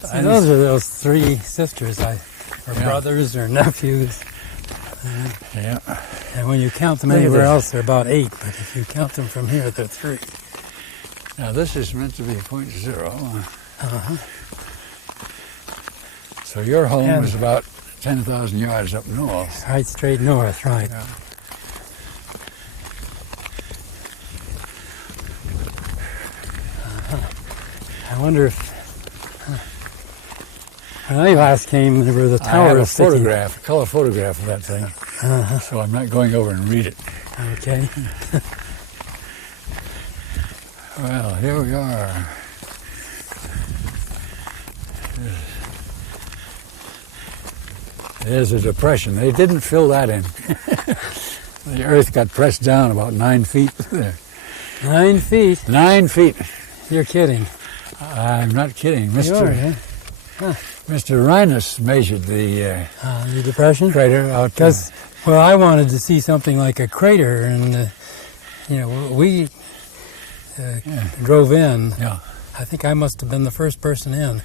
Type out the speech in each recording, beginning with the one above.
See, those are those three sisters, or brothers or nephews. Yeah. And when you count them anywhere else, they're about 8, but if you count them from here, they're 3. Now this is meant to be point 0. So your home is about 10,000 yards up north. Right, straight north, right. Yeah. I wonder if... When I last came, there were the towers. I have a color photograph of that thing, so I'm not going over and read it. Okay. Well, here we are. There's a depression. They didn't fill that in. The earth got pressed down about 9 feet there. 9 feet? 9 feet. You're kidding. I'm not kidding. Mr. Rhinus measured the depression crater out because, well, I wanted to see something like a crater, and we drove in. Yeah. I think I must have been the first person in.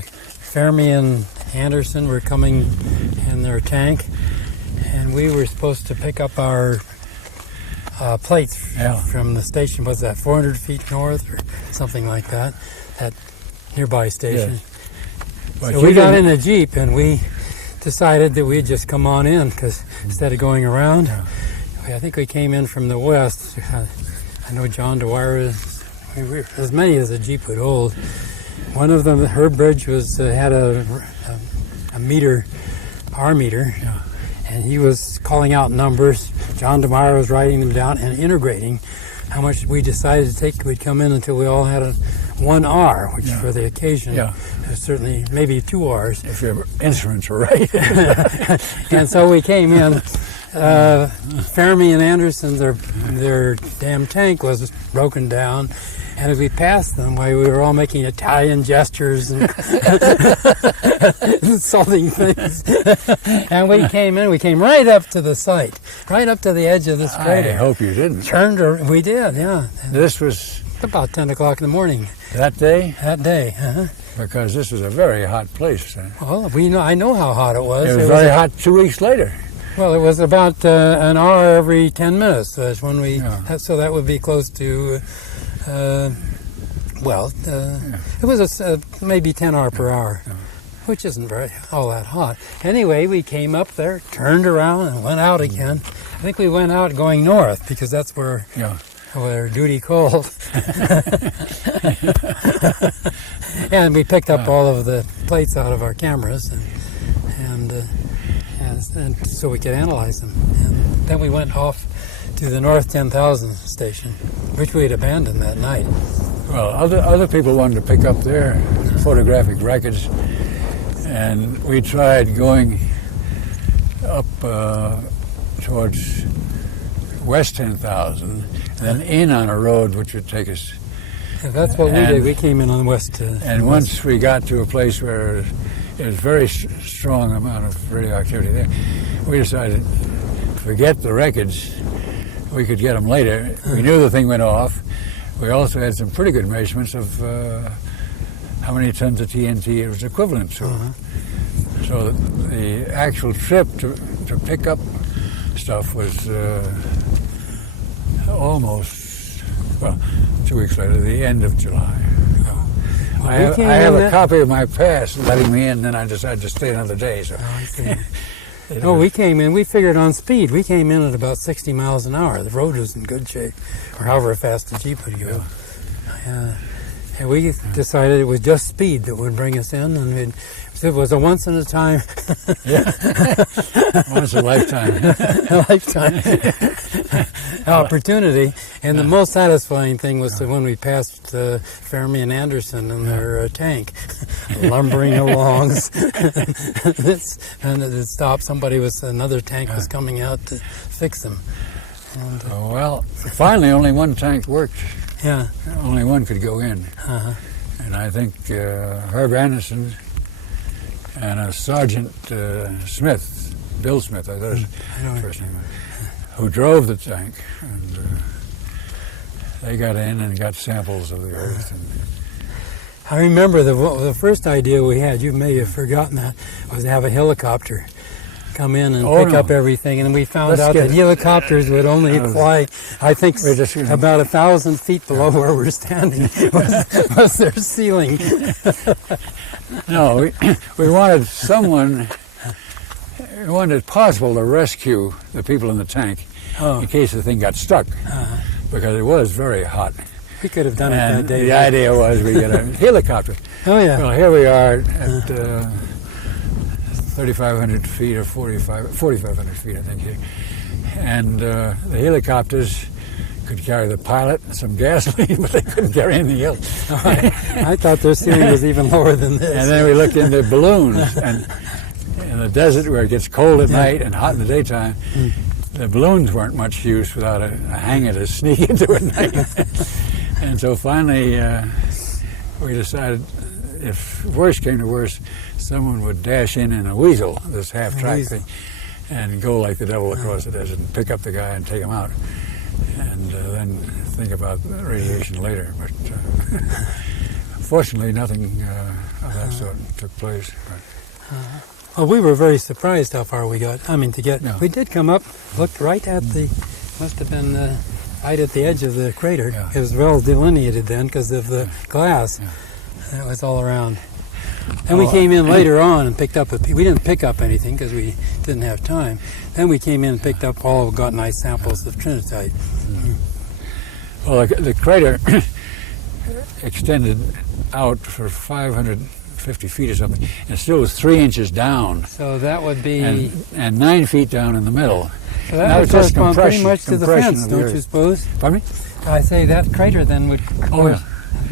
Fermi and Anderson were coming in their tank, and we were supposed to pick up our plates from the station. Was that 400 feet north or something like that? That nearby station. Yes. So we got in a Jeep and we decided that we'd just come on in because instead of going around, I think we came in from the west. I know John Dwyer we as many as a Jeep would hold. One of them, her bridge had a meter, power meter, and he was calling out numbers. John Dwyer was writing them down and integrating how much we decided to take. We'd come in until we all had a 1 R, which for the occasion was certainly maybe 2 Rs. If your instruments were right. And so we came in. Fermi and Anderson, their damn tank was broken down. And as we passed them, we were all making Italian gestures and insulting things. And we came right up to the site, right up to the edge of this crater. I hope you didn't. We did, yeah. This was... about 10 o'clock in the morning. That day? That day, Because this was a very hot place. Well, I know how hot it was. It was very hot 2 weeks later. Well, it was about an hour every 10 minutes. That's when so that would be close to... it was maybe 10 hour per hour, which isn't all that hot. Anyway, we came up there, turned around, and went out again. I think we went out going north because that's where duty called. And we picked up all of the plates out of our cameras, and so we could analyze them. And then we went off to the North 10,000 station, which we had abandoned that night. Well, other people wanted to pick up their photographic records, and we tried going up towards West 10,000, then in on a road which would take us. Yeah, that's what we did. We came in on the west. And once we got to a place where it was very strong amount of radioactivity there, we decided, forget the records. We could get them later. We knew the thing went off. We also had some pretty good measurements of how many tons of TNT it was equivalent to. So the actual trip to pick up stuff was almost, 2 weeks later, the end of July. I have a copy of my pass letting me in, then I decided to stay another day. So. We came in, we figured on speed. We came in at about 60 miles an hour. The road was in good shape, or however fast the Jeep would go. And we decided it was just speed that would bring us in, and it was a once in a time. Once a lifetime. Opportunity. And the most satisfying thing was when we passed Fermi and Anderson in their tank, lumbering along. And it stopped. Another tank was coming out to fix them. And, finally only one tank worked. Yeah. Only one could go in. And I think Herb Anderson and a Sergeant Smith, Bill Smith, I thought his first name, who drove the tank. And they got in and got samples of the earth. I remember the first idea we had, you may have forgotten that, was to have a helicopter come in and pick up everything, and we found out that helicopters would only fly, I think, about 1,000 feet below where we're standing was their ceiling. No, we wanted someone, we wanted it possible to rescue the people in the tank in case the thing got stuck, because it was very hot. We could have done it that day. The idea was we get a helicopter. Oh, yeah. Well, here we are at 3,500 feet or 4,500 feet, I think. And the helicopters could carry the pilot and some gasoline, but they couldn't carry anything else. I thought their ceiling was even lower than this. And then we looked into balloons, and in the desert where it gets cold at night and hot in the daytime, the balloons weren't much use without a hanger to sneak into at night. And so finally we decided, if worse came to worse, someone would dash in a weasel, this half-track thing, and go like the devil across the desert and pick up the guy and take him out. And then think about the radiation later. But fortunately, nothing of that sort took place. Well, we were very surprised how far we got. I mean, we did come up, looked right at must have been right at the edge of the crater. Yeah. It was well delineated then because of the glass. Yeah. It was all around. And we came in later on and picked up we didn't pick up anything because we didn't have time. Then we came in and picked up got nice samples of Trinitite. Well, the crater extended out for 550 feet or something, and still was 3 inches down. So that would be... And 9 feet down in the middle. So that would correspond pretty much to the fence, don't you suppose? Pardon me? I say that crater then would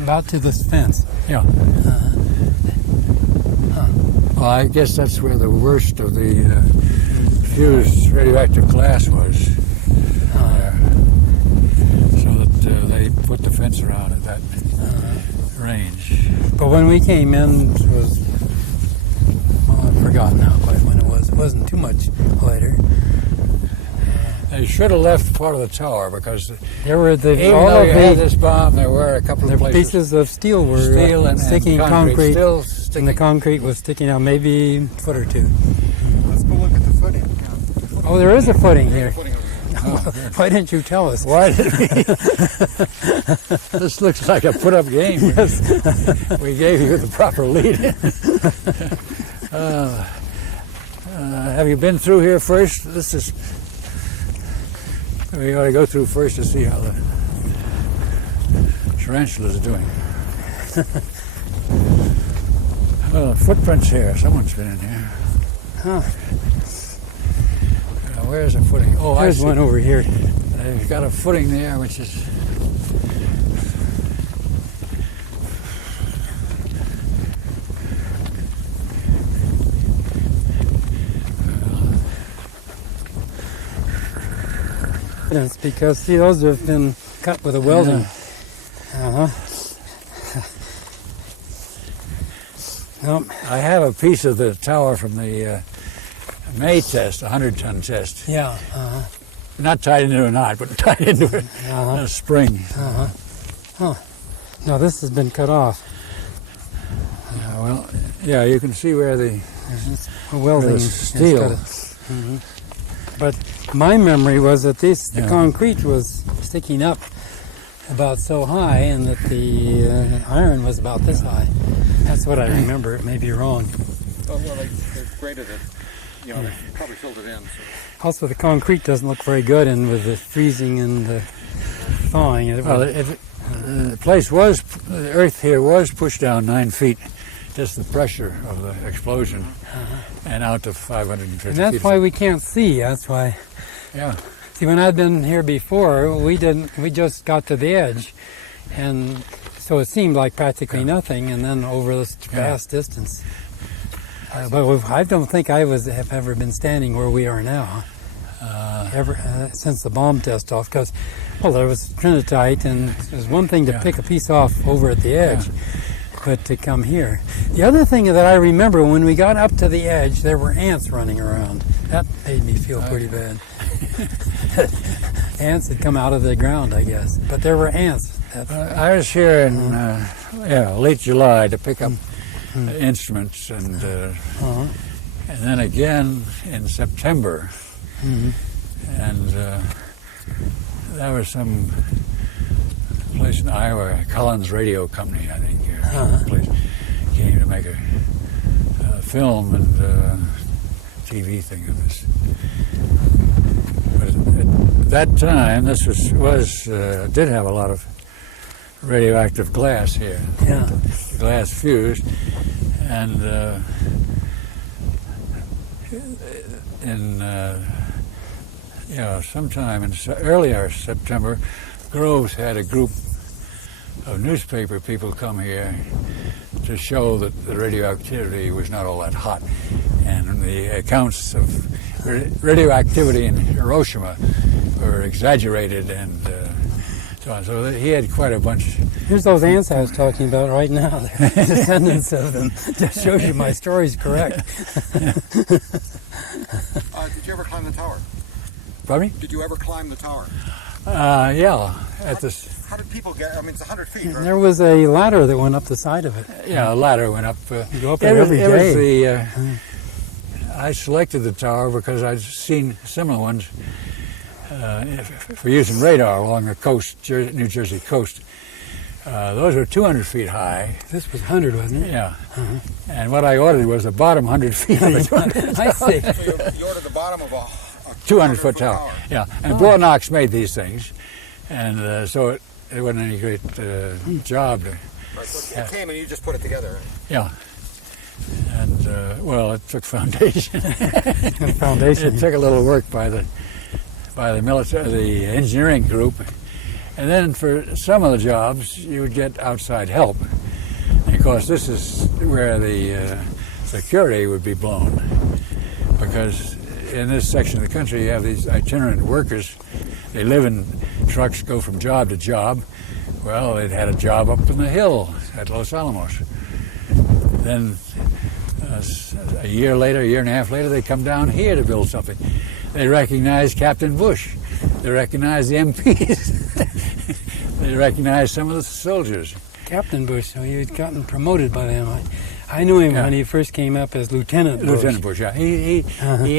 about to this fence. Yeah. Well, I guess that's where the worst of the fused radioactive glass was. So that they put the fence around at that range. But when we came in, it was... Well, I've forgotten now quite when it was. It wasn't too much later. They should have left part of the tower because there were this bomb, there were a couple of places. Pieces of steel were sticking in concrete, and the concrete was sticking out maybe a foot or two. Let's go look at the footing. Oh, there is a footing here. Why didn't you tell us? Why did we? This looks like a put-up game. Yes. We gave you the proper lead. Have you been through here first? We ought to go through first to see how the tarantula's doing. Well, footprints here. Someone's been in here. Huh. Where's the footing? Oh, there's one over here. They've got a footing there, which is... It's because, see, those have been cut with a welding. Nope. I have a piece of the tower from the May test, 100-ton test. Yeah. Not tied into a knot, but tied into a spring. Huh. No, this has been cut off. Well, yeah, you can see where the welding steel. But my memory was that the concrete was sticking up about so high, and that the iron was about this high. That's what I remember. It may be wrong. Oh, well, they're greater than, they probably filled it in. So. Also, the concrete doesn't look very good, and with the freezing and the thawing. The earth here was pushed down 9 feet, just the pressure of the explosion, and out to 550 feet. And that's why we can't see. That's why. Yeah. See, when I'd been here before, we just got to the edge, and so it seemed like practically nothing, and then over this vast distance. But I don't think I have ever been standing where we are now, since the bomb test off, because, well, there was Trinitite, and it was one thing to pick a piece off over at the edge, but to come here. The other thing that I remember, when we got up to the edge, there were ants running around. That made me feel pretty bad. Ants had come out of the ground, I guess, but there were ants I was here in late July to pick up instruments, and then again in September, and that was some place in Iowa, Collins Radio Company, I think. Place came to make a film and TV thing of this. But at that time, this did have a lot of radioactive glass here. Yeah. Glass fused, and sometime in earlier September, Groves had a group of newspaper people come here to show that the radioactivity was not all that hot, and the accounts of radioactivity in Hiroshima were exaggerated, and so on. So he had quite a bunch. Here's those ants I was talking about right now. They're descendants of them. Just shows you my story's correct. Did you ever climb the tower? Pardon me? Did you ever climb the tower? Yeah. How did people get? I mean, it's 100 feet. Right? There was a ladder that went up the side of it. Yeah, a ladder went up. You go up there every day. I selected the tower because I'd seen similar ones for using radar along the coast, New Jersey coast. Those were 200 feet high. This was 100, wasn't it? Yeah. And what I ordered was the bottom 100 feet of a 200 I see. So you ordered the bottom of a 200-foot tower. Yeah. And Knox made these things, and so it wasn't any great job. Right, so it came and you just put it together. Yeah. And it took foundation. Foundation. It took a little work by the military, the engineering group, and then for some of the jobs you would get outside help. And of course, this is where the security would be blown, because in this section of the country you have these itinerant workers. They live in trucks, go from job to job. Well, they'd had a job up in the hill at Los Alamos. Then a year and a half later, they come down here to build something. They recognize Captain Bush. They recognize the MPs. They recognize some of the soldiers. Captain Bush, so he had gotten promoted by them. I knew him when he first came up as Lieutenant Bush. Lieutenant Bush, yeah. He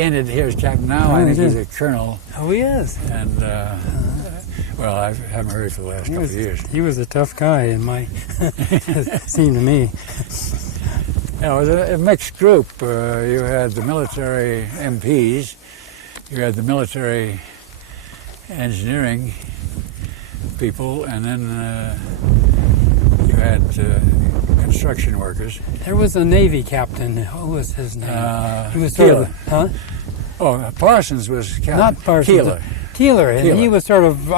ended here as captain. Now I think he's a colonel. Oh, he is. And, I haven't heard for the last couple of years. He was a tough guy, in my seemed to me. It was a mixed group. You had the military MPs, you had the military engineering people, and then you had construction workers. There was a Navy captain. What was his name? He was Keeler. Parsons was captain. Not Parsons. Keeler, and Keeler. he was sort of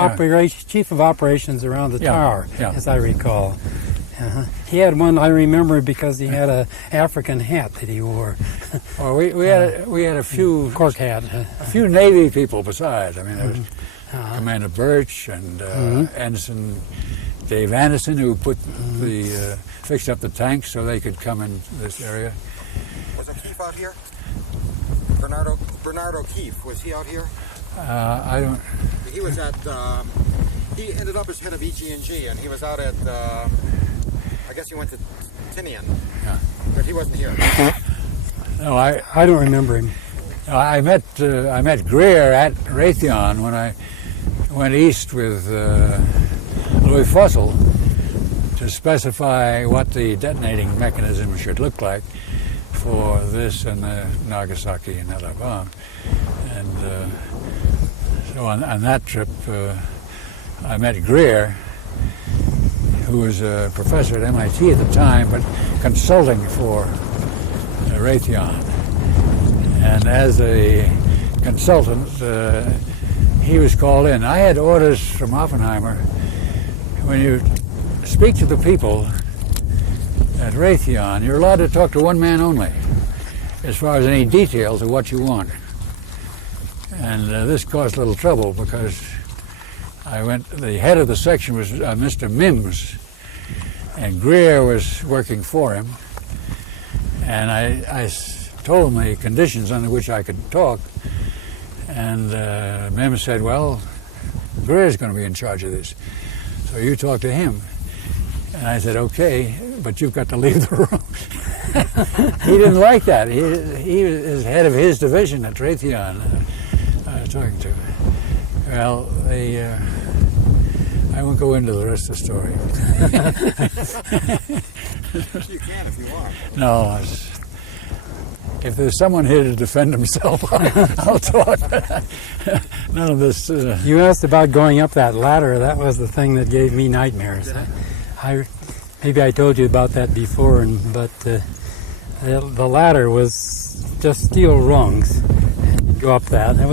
chief of operations around the tower, as I recall. He had one I remember because he had a African hat that he wore. Well, we had a few cork hat. A few Navy people besides. I mean, there was Commander Birch and Dave Anderson, who put fixed up the tanks so they could come in this area. Was O'Keefe out here? Bernard O'Keefe, was he out here? I don't. He was at. He ended up as head of EG&G, and he was out at. I guess he went to Tinian, but he wasn't here. No, I don't remember him. I met Greer at Raytheon when I went east with Louis Fussell to specify what the detonating mechanism should look like for this and the Nagasaki and other bomb. And so on that trip, I met Greer, who was a professor at MIT at the time, but consulting for Raytheon. And as a consultant, he was called in. I had orders from Oppenheimer, when you speak to the people at Raytheon, you're allowed to talk to one man only, as far as any details of what you want. And this caused a little trouble because the head of the section was Mr. Mims, and Greer was working for him. And I told him the conditions under which I could talk, and Mims said, well, Greer's going to be in charge of this. So you talk to him. And I said, okay, but you've got to leave the room. He didn't like that. He is head of his division at Raytheon I was talking to. Well, I won't go into the rest of the story. You can if you want. No, if there's someone here to defend himself, I'll talk. None of this. You asked about going up that ladder. That was the thing that gave me nightmares. Maybe I told you about that before, but the ladder was just steel rungs. You go up that. I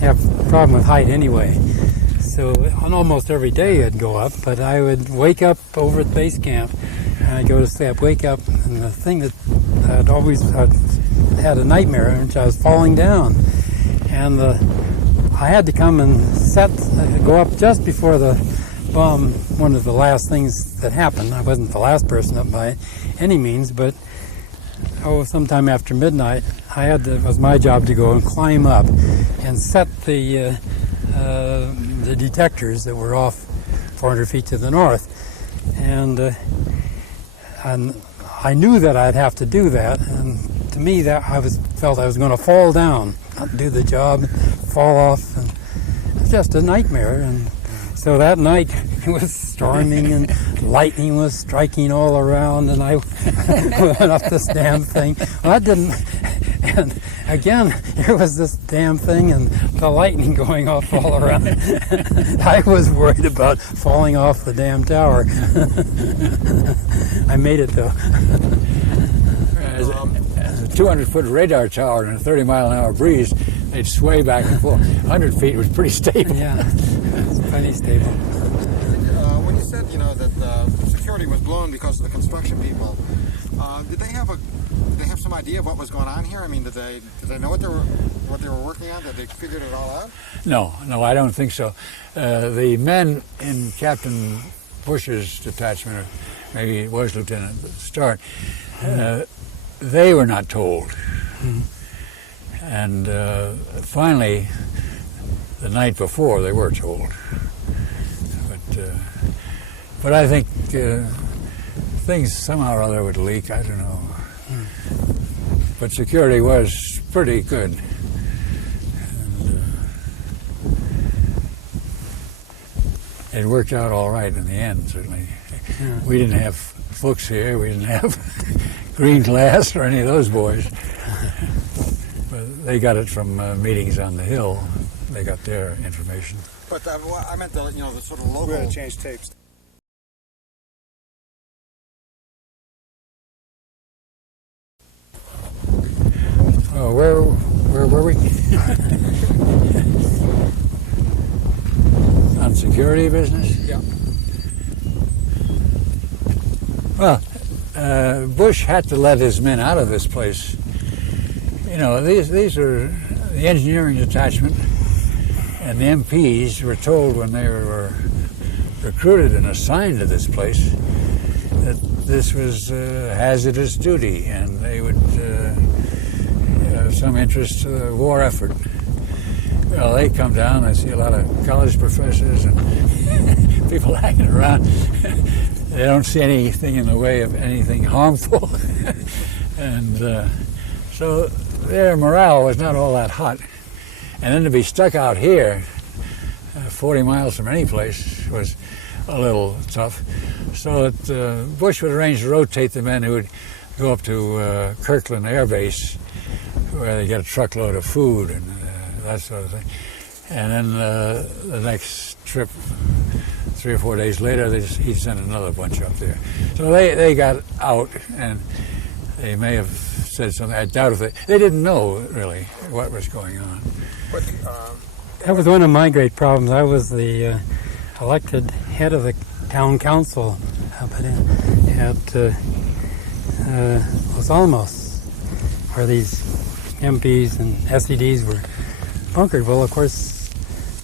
have a problem with height anyway. So on almost every day I'd go up, but I would wake up over at base camp, and I'd go to sleep, wake up, and the thing that I'd had a nightmare, which I was falling down. And I had to come and go up just before the bomb, one of the last things that happened. I wasn't the last person up by any means, but sometime after midnight, it was my job to go and climb up and set the detectors that were off 400 feet to the north. And I knew that I'd have to do that, and to me that felt I was going to fall down, not do the job, fall off, and it was just a nightmare. And so that night it was storming and lightning was striking all around, and I went up this damn thing. Well, I didn't. And again, here was this damn thing and the lightning going off all around. I was worried about falling off the damn tower. I made it though. As a 200-foot radar tower in a 30-mile-an-hour breeze, they'd sway back and forth. 100 feet was pretty stable. Yeah, it's pretty stable. When you said, that security was blown because of the construction people, did they have some idea of what was going on here? I mean, did they know what they were working on? Did they figured it all out? No, I don't think so. The men in Captain Bush's detachment, or maybe it was Lieutenant at the start, they were not told. Mm-hmm. And finally, the night before, they were told. But I think things somehow or other would leak. I don't know. But security was pretty good. And, it worked out all right in the end, certainly. Yeah. We didn't have Fuchs here. We didn't have Green Glass or any of those boys. But they got it from meetings on the hill. They got their information. But I meant the sort of local. We're going to change tapes. Oh, where were we? On security business? Yeah. Well, Bush had to let his men out of this place. These are the engineering detachment, and the MPs were told when they were recruited and assigned to this place that this was hazardous duty, and they would have some interest to the war effort. Well, they come down, I see a lot of college professors and people hanging around. They don't see anything in the way of anything harmful. And so their morale was not all that hot. And then to be stuck out here, 40 miles from any place, was a little tough. So that Bush would arrange to rotate the men who would go up to Kirkland Air Base, where they get a truckload of food and that sort of thing. And then the next trip, 3 or 4 days later, he'd send another bunch up there. So they got out, and they may have said something. I doubt if they didn't know, really, what was going on. But, that was one of my great problems. I was the elected head of the town council up at Los Alamos, where these MPs and SEDs were bunkered. Well, of course,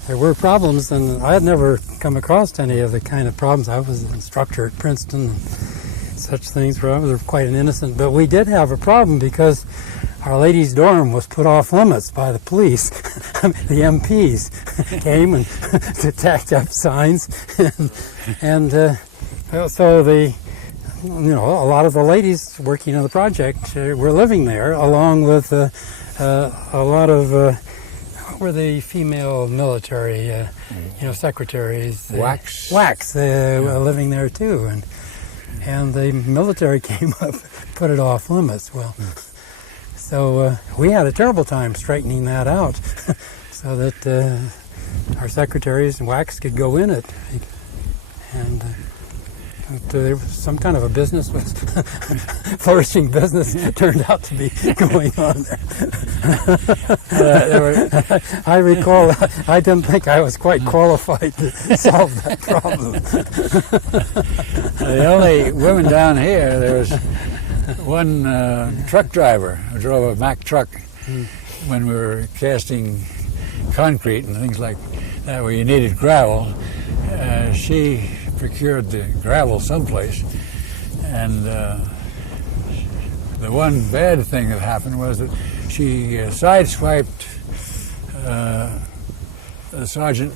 there were problems, and I had never come across any of the kind of problems. I was an instructor at Princeton and such things, where I was quite an innocent. But we did have a problem because our ladies' dorm was put off limits by the police. The MPs came and tacked up signs, and so a lot of the ladies working on the project were living there, along with a lot of what were the female military, secretaries. Wax. Were living there too, and the military came up, put it off limits. Well, so we had a terrible time straightening that out, so that our secretaries and Wax could go in it, and there was some kind of a business, flourishing business turned out to be going on there. I recall, I didn't think I was quite qualified to solve that problem. The only women down here, there was one truck driver who drove a Mack truck when we were casting concrete and things like that where you needed gravel. She procured the gravel someplace, and the one bad thing that happened was that she sideswiped Sergeant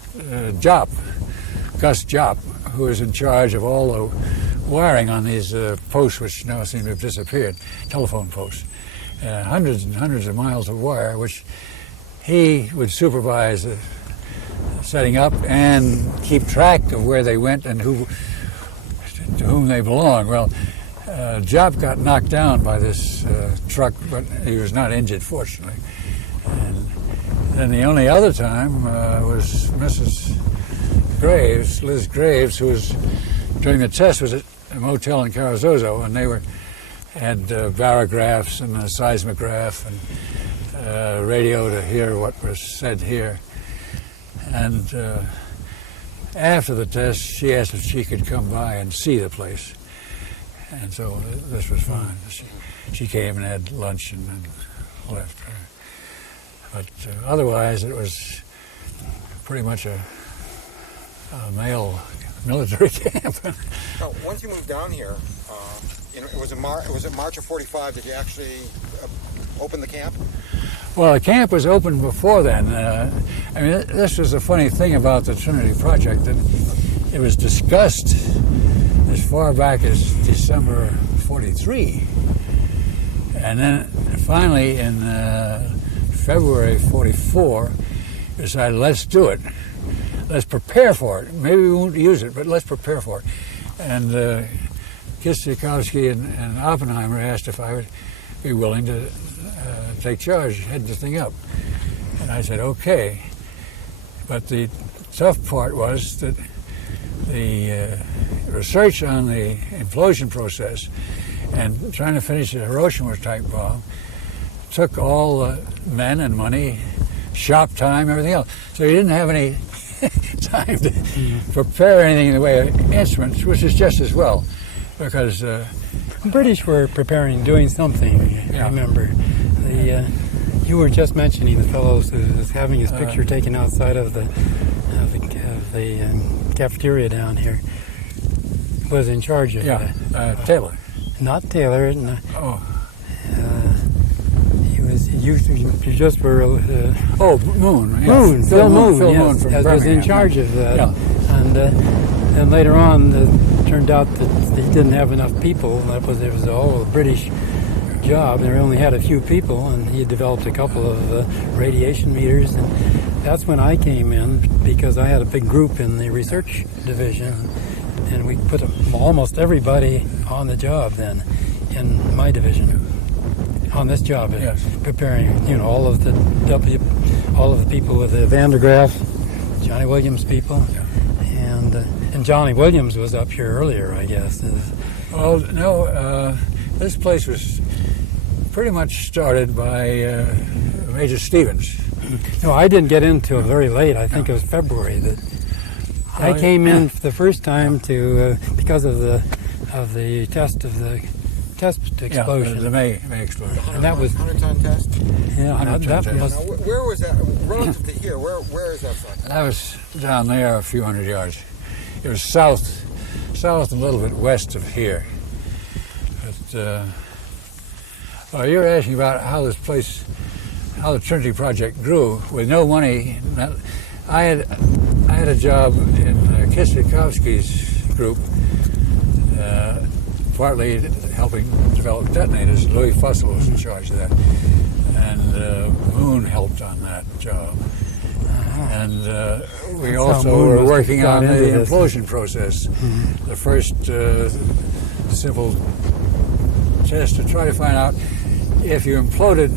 Gus Jopp, who was in charge of all the wiring on these posts, which now seem to have disappeared, telephone posts. Hundreds and hundreds of miles of wire, which he would supervise setting up and keep track of where they went and to whom they belong. Well, Jopp got knocked down by this truck, but he was not injured, fortunately. And then the only other time was Mrs. Graves, Liz Graves, who was, during the test, was at a motel in Carrizozo, and they had barographs and a seismograph and radio to hear what was said here. And after the test, she asked if she could come by and see the place. And so this was fine. She came and had lunch and then left. But otherwise, it was pretty much a male military camp. Now, once you moved down here, was it March of '45 that you actually opened the camp? Well, the camp was open before then. This was a funny thing about the Trinity project, that it was discussed as far back as December '43. And then finally in February '44, we decided, let's do it. Let's prepare for it. Maybe we won't use it, but let's prepare for it. And Kosciuszko and Oppenheimer asked if I would be willing to take charge, head the thing up. And I said, okay. But the tough part was that the research on the implosion process and trying to finish a Hiroshima-type bomb took all the men and money, shop time, everything else. So you didn't have any time to prepare anything in the way of instruments, which is just as well, because the British were doing something. Yeah. I remember. You were just mentioning the fellows who was having his picture taken outside of the cafeteria down here. Was in charge of that. Taylor. Not Taylor. Oh. You just were. Moon. Yeah. Moon. Phil Moon. Phil yes, Moon from was in charge of that. Yeah. And later on, it turned out that he didn't have enough people. It was all a British job. They only had a few people, and he had developed a couple of radiation meters. And that's when I came in, because I had a big group in the research division, and we put almost everybody on the job then in my division. On this job, yes. Preparing, all of the people with the Van der Graaf, Johnny Williams people, and Johnny Williams was up here earlier, I guess. Well, no, this place was pretty much started by Major Stevens. No, I didn't get in till very late. I think it was February that I came in for the first time to because of the test explosion. The May explosion. And that was 100-ton test. Yeah, that was. Now, where was that relative to here? Where is that from? That was down there a few hundred yards. It was south and a little bit west of here. But You're asking about how this place, how the Trinity project grew with no money. I had a job in Kisikovsky's group, partly helping develop detonators. Louis Fussell was in charge of that, and Moon helped on that job. And we That's also how Moon were must have working got on the into this. implosion process, the first simple test to try to find out if you imploded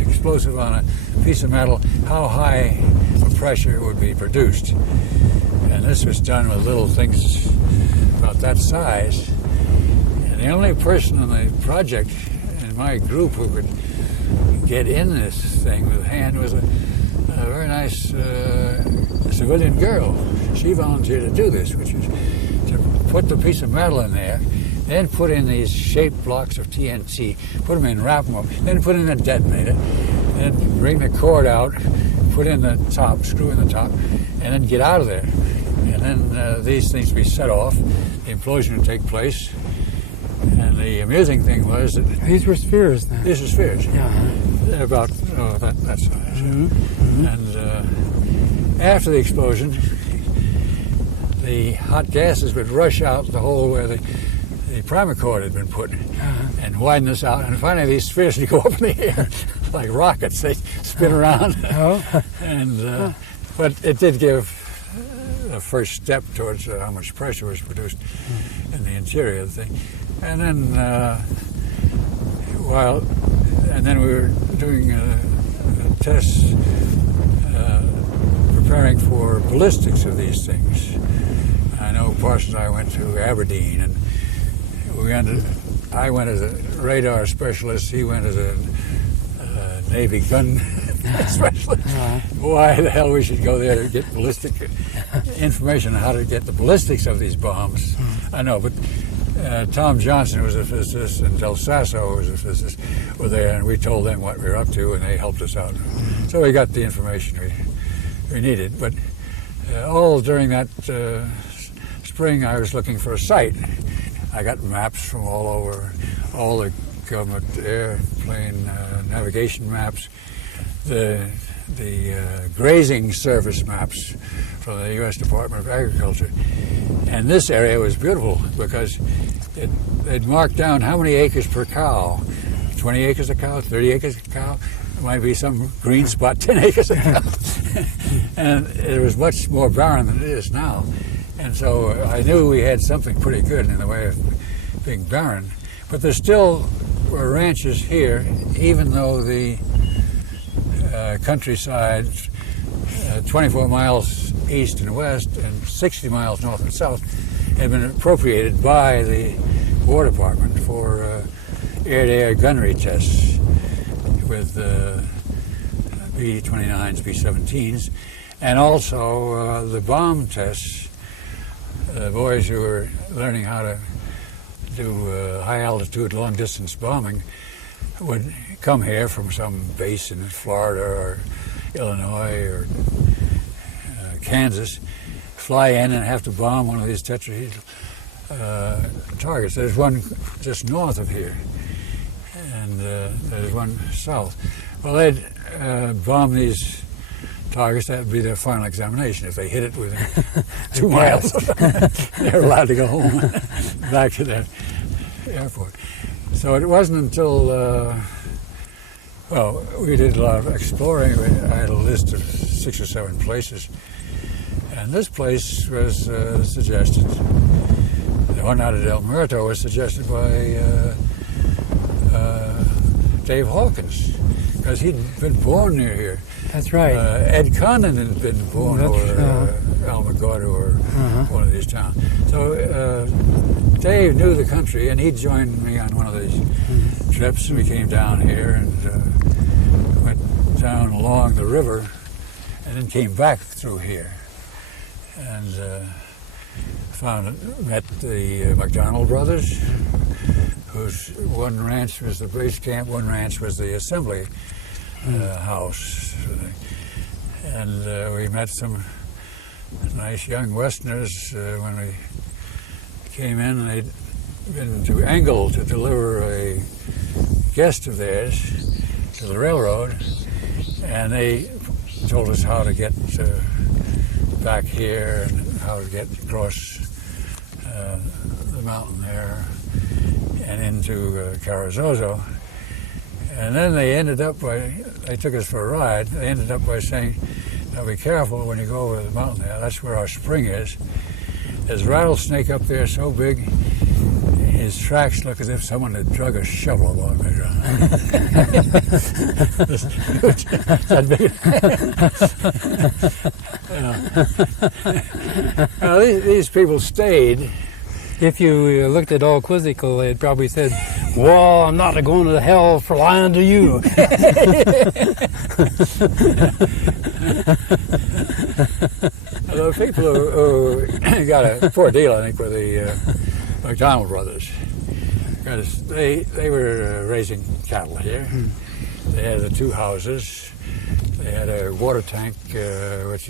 explosive on a piece of metal, how high a pressure would be produced. And this was done with little things about that size. And the only person on the project in my group who could get in this thing with a hand was a very nice civilian girl. She volunteered to do this, which is to put the piece of metal in there, then put in these shaped blocks of TNT, put them in, wrap them up, then put in a detonator, then bring the cord out, put in the top, screw in the top, and then get out of there. And then these things would be set off, the implosion would take place. And the amusing thing was that These were spheres then. these are spheres. Yeah. They're about that size. And after the explosion, the hot gases would rush out the hole where the primer cord had been put and widen this out. And finally, these spheres would go up in the air like rockets. They spin around. And but it did give the first step towards how much pressure was produced in the interior of the thing. And then and then we were doing tests preparing for ballistics of these things. I know Parsons and I went to Aberdeen, and I went as a radar specialist, he went as a Navy gun specialist. Why the hell we should go there to get ballistic information on how to get the ballistics of these bombs? I know, but Tom Johnson was a physicist and Del Sasso was a physicist, were there, and we told them what we were up to, and they helped us out. So we got the information we needed. But all during that spring, I was looking for a site. I got maps from all over, all the government airplane navigation maps, the grazing service maps from the U.S. Department of Agriculture. And this area was beautiful because they'd marked down how many acres per cow. 20 acres a cow, 30 acres a cow. There might be some green spot, 10 acres a cow. And it was much more barren than it is now. And so I knew we had something pretty good in the way of being barren. But there still were ranches here, even though the countryside 24 miles east and west and 60 miles north and south had been appropriated by the War Department for air-to-air gunnery tests with B-29s, B-17s, and also the bomb tests. The boys who were learning how to do high-altitude, long-distance bombing would come here from some base in Florida or Illinois or Kansas, fly in and have to bomb one of these tetrahedral targets. There's one just north of here, and there's one south. Well, they'd bomb these targets. That would be their final examination. If they hit it within 2 miles, they're allowed to go home, back to their airport. So it wasn't until, well, we did a lot of exploring. I had a list of 6 or 7 places. And this place was suggested, the one out of Del Muerto was suggested by Dave Hawkins, because he'd been born near here. That's right. Ed Condon had been born over Alamogordo or one of these towns. So Dave knew the country, and he joined me on one of these trips. We came down here and went down along the river, and then came back through here, and met the McDonald brothers, whose one ranch was the base camp, one ranch was the assembly house. And we met some nice young Westerners when we came in, and they'd been to Engel to deliver a guest of theirs to the railroad, and they told us how to get back here and how to get across the mountain there and into Carrizozo. And then they took us for a ride. They ended up by saying, now be careful when you go over the mountain there. That's where our spring is. There's a rattlesnake up there so big, his tracks look as if someone had drug a shovel along the ground. That big. Now, these people stayed. If you looked at all quizzical, they'd probably said, well, I'm not going to hell for lying to you. The people who got a poor deal, I think, were the McDonald brothers. Because they were raising cattle here. They had the 2 houses. They had a water tank, which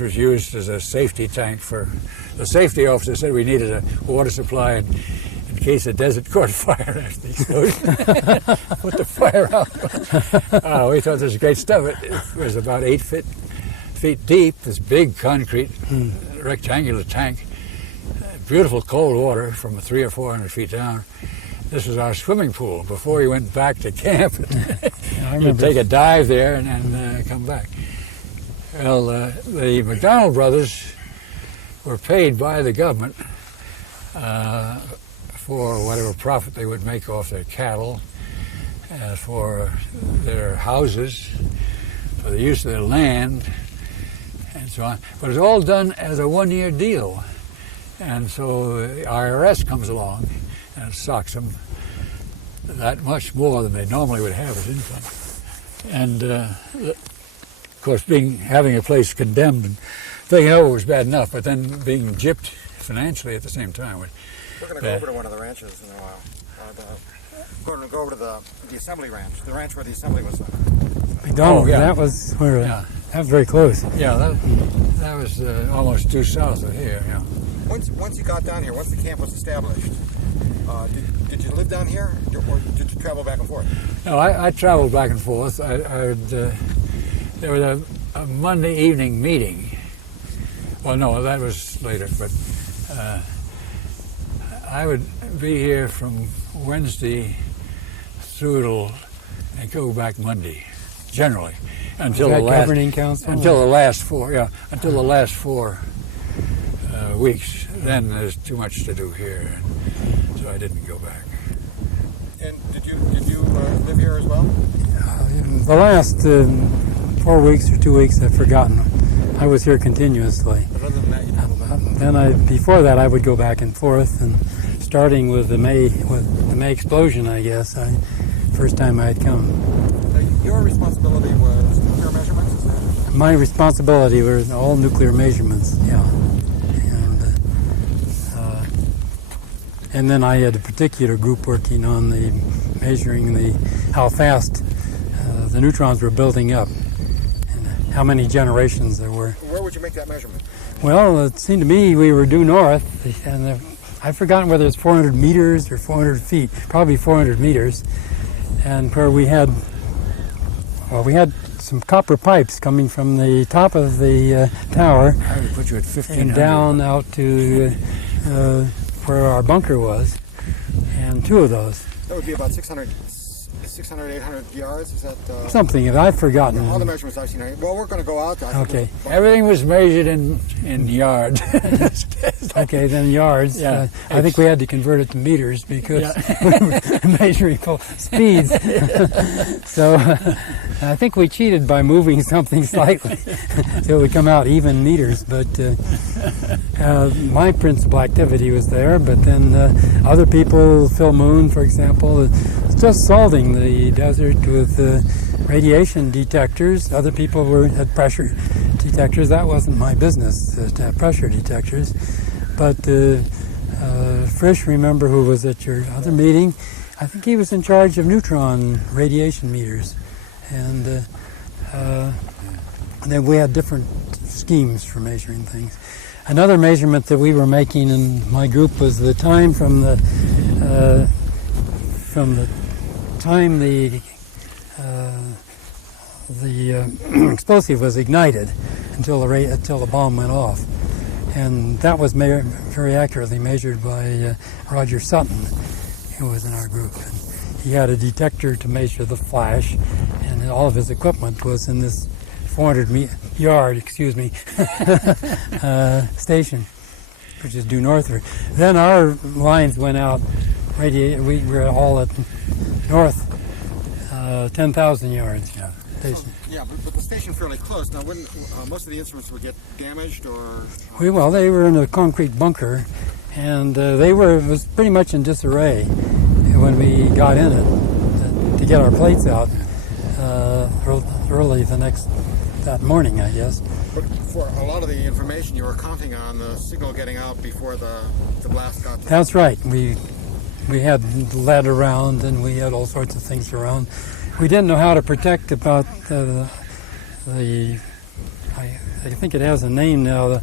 was used as a safety tank for... The safety officer said we needed a water supply in case the desert caught fire after these goes. Put the fire out. We thought this was great stuff. It was about 8 feet deep, this big concrete rectangular tank. Beautiful cold water from 300 or 400 feet down. This was our swimming pool before we went back to camp. You'd take a dive there and come back. Well, the McDonald brothers were paid by the government for whatever profit they would make off their cattle, for their houses, for the use of their land, and so on. But it was all done as a 1-year deal. And so the IRS comes along and socks them that much more than they normally would have as income. And of course, having a place condemned and thinking, oh, it was bad enough, but then being gypped financially at the same time. We're going to go over to one of the ranches in a while. We're going to go over to the assembly ranch, the ranch where the assembly was. McDonald, that was where. That was very close. Yeah, that was almost due south of here. Yeah. Once you got down here, once the camp was established, did you live down here, or did you travel back and forth? No, I traveled back and forth. There was a Monday evening meeting. Well, no, that was later, but I would be here from Wednesday through and go back Monday, generally, until the last governing council. Until the last 4 weeks. Then there's too much to do here, so I didn't go back. And did you live here as well? The last 4 weeks or 2 weeks, I've forgotten. I was here continuously. But other than that, you traveled back. Before that, I would go back and forth, and starting with the May explosion, I guess. First time I had come. Your responsibility was nuclear measurements, is that? My responsibility was all nuclear measurements. Yeah. And then I had a particular group working on measuring how fast the neutrons were building up and how many generations there were. Where would you make that measurement? Well, it seemed to me we were due north, and I've forgotten whether it's 400 meters or 400 feet, probably 400 meters, and where we had some copper pipes coming from the top of the tower I would put you at 1500. and down out to where our bunker was, and 2 of those. That would be about 600, 800 yards, is that? Something, I've forgotten. All the measurements I've seen. Well, we're going to go out there. Okay. Everything was measured in yards. Okay, then yards. Yeah. I think we had to convert it to meters because we were measuring speeds. So I think we cheated by moving something slightly so it would come out even meters. But my principal activity was there. But then other people, Phil Moon, for example, just salting the desert with radiation detectors. Other people had pressure detectors. That wasn't my business to have pressure detectors. But Frisch, remember, who was at your other meeting, I think he was in charge of neutron radiation meters. And then we had different schemes for measuring things. Another measurement that we were making in my group was the time from the from the time the explosive was ignited until the bomb went off. And that was very accurately measured by Roger Sutton, who was in our group. And he had a detector to measure the flash, and all of his equipment was in this 400-yard station, which is due northward. Then our lines went out. We were all at north 10,000 yards. Yeah. Station. Yeah, but the station fairly close. Now, wouldn't most of the instruments would get damaged, or? Well, they were in a concrete bunker, and it was pretty much in disarray when we got in it to get our plates out early that morning, I guess. But for a lot of the information, you were counting on the signal getting out before the blast got to. That's right. We had lead around, and we had all sorts of things around. We didn't know how to protect about I think it has a name now. The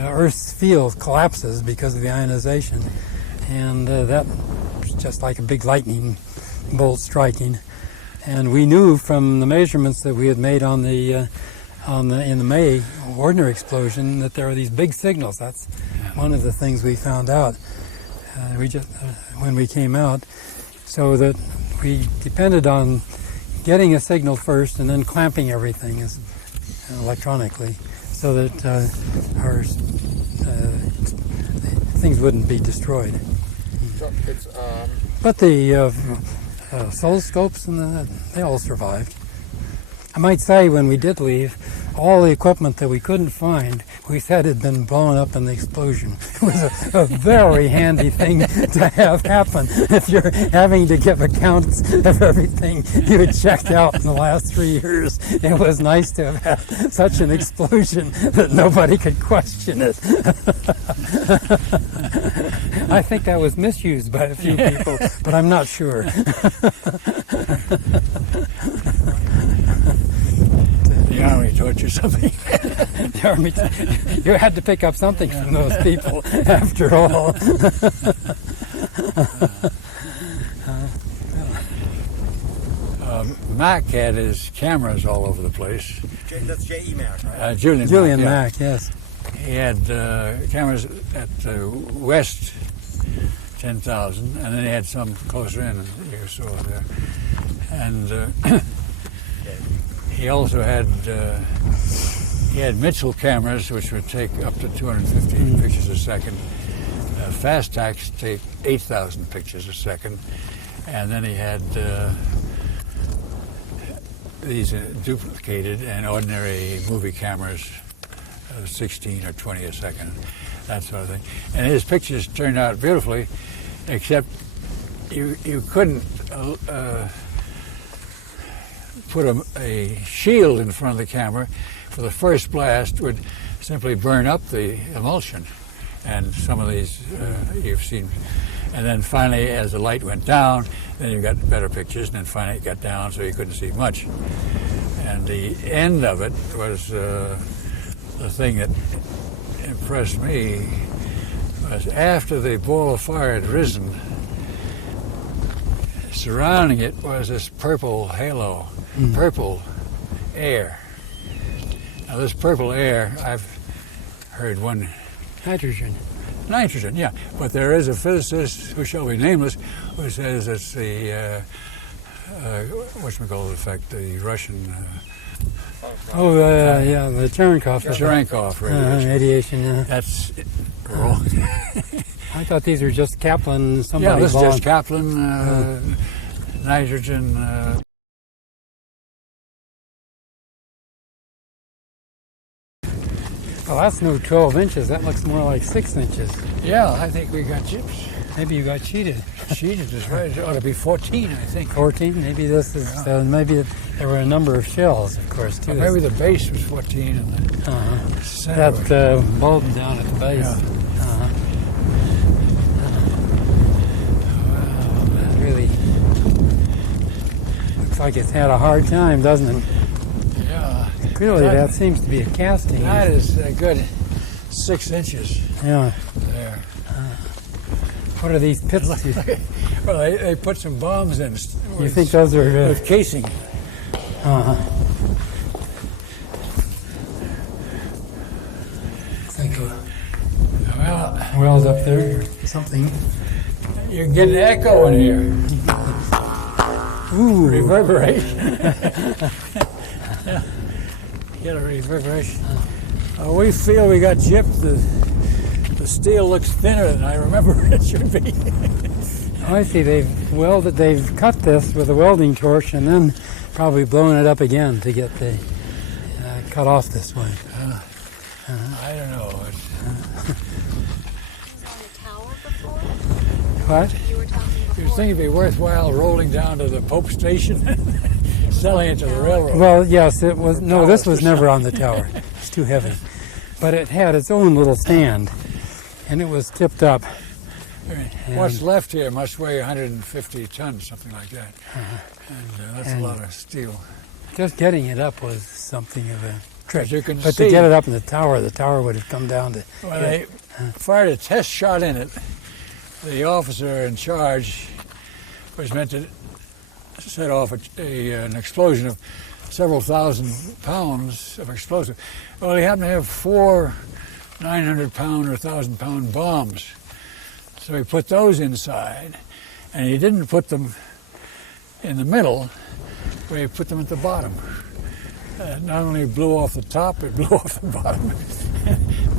Earth's field collapses because of the ionization, and that was just like a big lightning bolt striking. And we knew from the measurements that we had made in the May ordinary explosion that there are these big signals. That's one of the things we found out. When we came out, so that we depended on getting a signal first and then clamping everything electronically, so that our things wouldn't be destroyed. So it's, But the oscilloscopes and they all survived. I might say when we did leave, all the equipment that we couldn't find, we said had been blown up in the explosion. It was a very handy thing to have happen if you're having to give accounts of everything you had checked out in the last 3 years. It was nice to have had such an explosion that nobody could question it. I think that was misused by a few people, but I'm not sure. The Army taught you something. The Army, you had to pick up something from those people, after all. Mack had his cameras all over the place. that's J.E. Mack, right? Julian Mack, yes. He had cameras at west 10,000, and then he had some closer in you saw there. And he also had Mitchell cameras, which would take up to 250 pictures a second. Fast tacks take 8,000 pictures a second, and then he had these duplicated and ordinary movie cameras, 16 or 20 a second, that sort of thing. And his pictures turned out beautifully, except you couldn't put a shield in front of the camera, for the first blast would simply burn up the emulsion. And some of these you've seen. And then finally, as the light went down, then you got better pictures, and then finally it got down so you couldn't see much. And the end of it was the thing that impressed me was after the ball of fire had risen, surrounding it was this purple halo, purple air. Now this purple air, I've heard one... Nitrogen, yeah. But there is a physicist, who shall be nameless, who says it's the, whatchamacallit effect, the Russian... the Cherenkov. Cherenkov radiation. Radiation, That's wrong. I thought these were just Kaplan, Yeah, somebody this is just Kaplan, nitrogen... Well, that's no 12 inches. That looks more like 6 inches. Yeah, I think we got chips. Maybe you got cheated. Cheated is right. It ought to be 14, I think. 14? Maybe this is... maybe there were a number of shells, of course, too. Well, maybe the base was 14 and the center. That bulb down at the base. Yeah. That really looks like it's had a hard time, doesn't it? Yeah. Really, that seems to be a casting. That is a good 6 inches Yeah. there. What are these pits? Well, they put some bombs in. You think those are with casing? Uh-huh. Think of wells up there or something. You're getting echo in here. Ooh. Reverberation. Yeah. Get a reverberation. We feel we got gypped. The steel looks thinner than I remember it should be. Oh, I see. They've cut this with a welding torch and then probably blown it up again to get the cut off this way. I don't know. What? You were thinking it'd be worthwhile rolling down to the Pope station and selling it to the railroad. Well, yes, it was. No, this was never on the tower. It's too heavy. But it had its own little stand, and it was tipped up. What's left here must weigh 150 tons, something like that. And that's a lot of steel. Just getting it up was something of a trick. You can but see, to get it up in the tower would have come down to... When they fired a test shot in it, the officer in charge was meant to set off an explosion of several thousand pounds of explosive. Well, he happened to have 4 900-pound or 1,000-pound bombs. So he put those inside, and he didn't put them in the middle, but he put them at the bottom. Not only blew off the top, it blew off the bottom.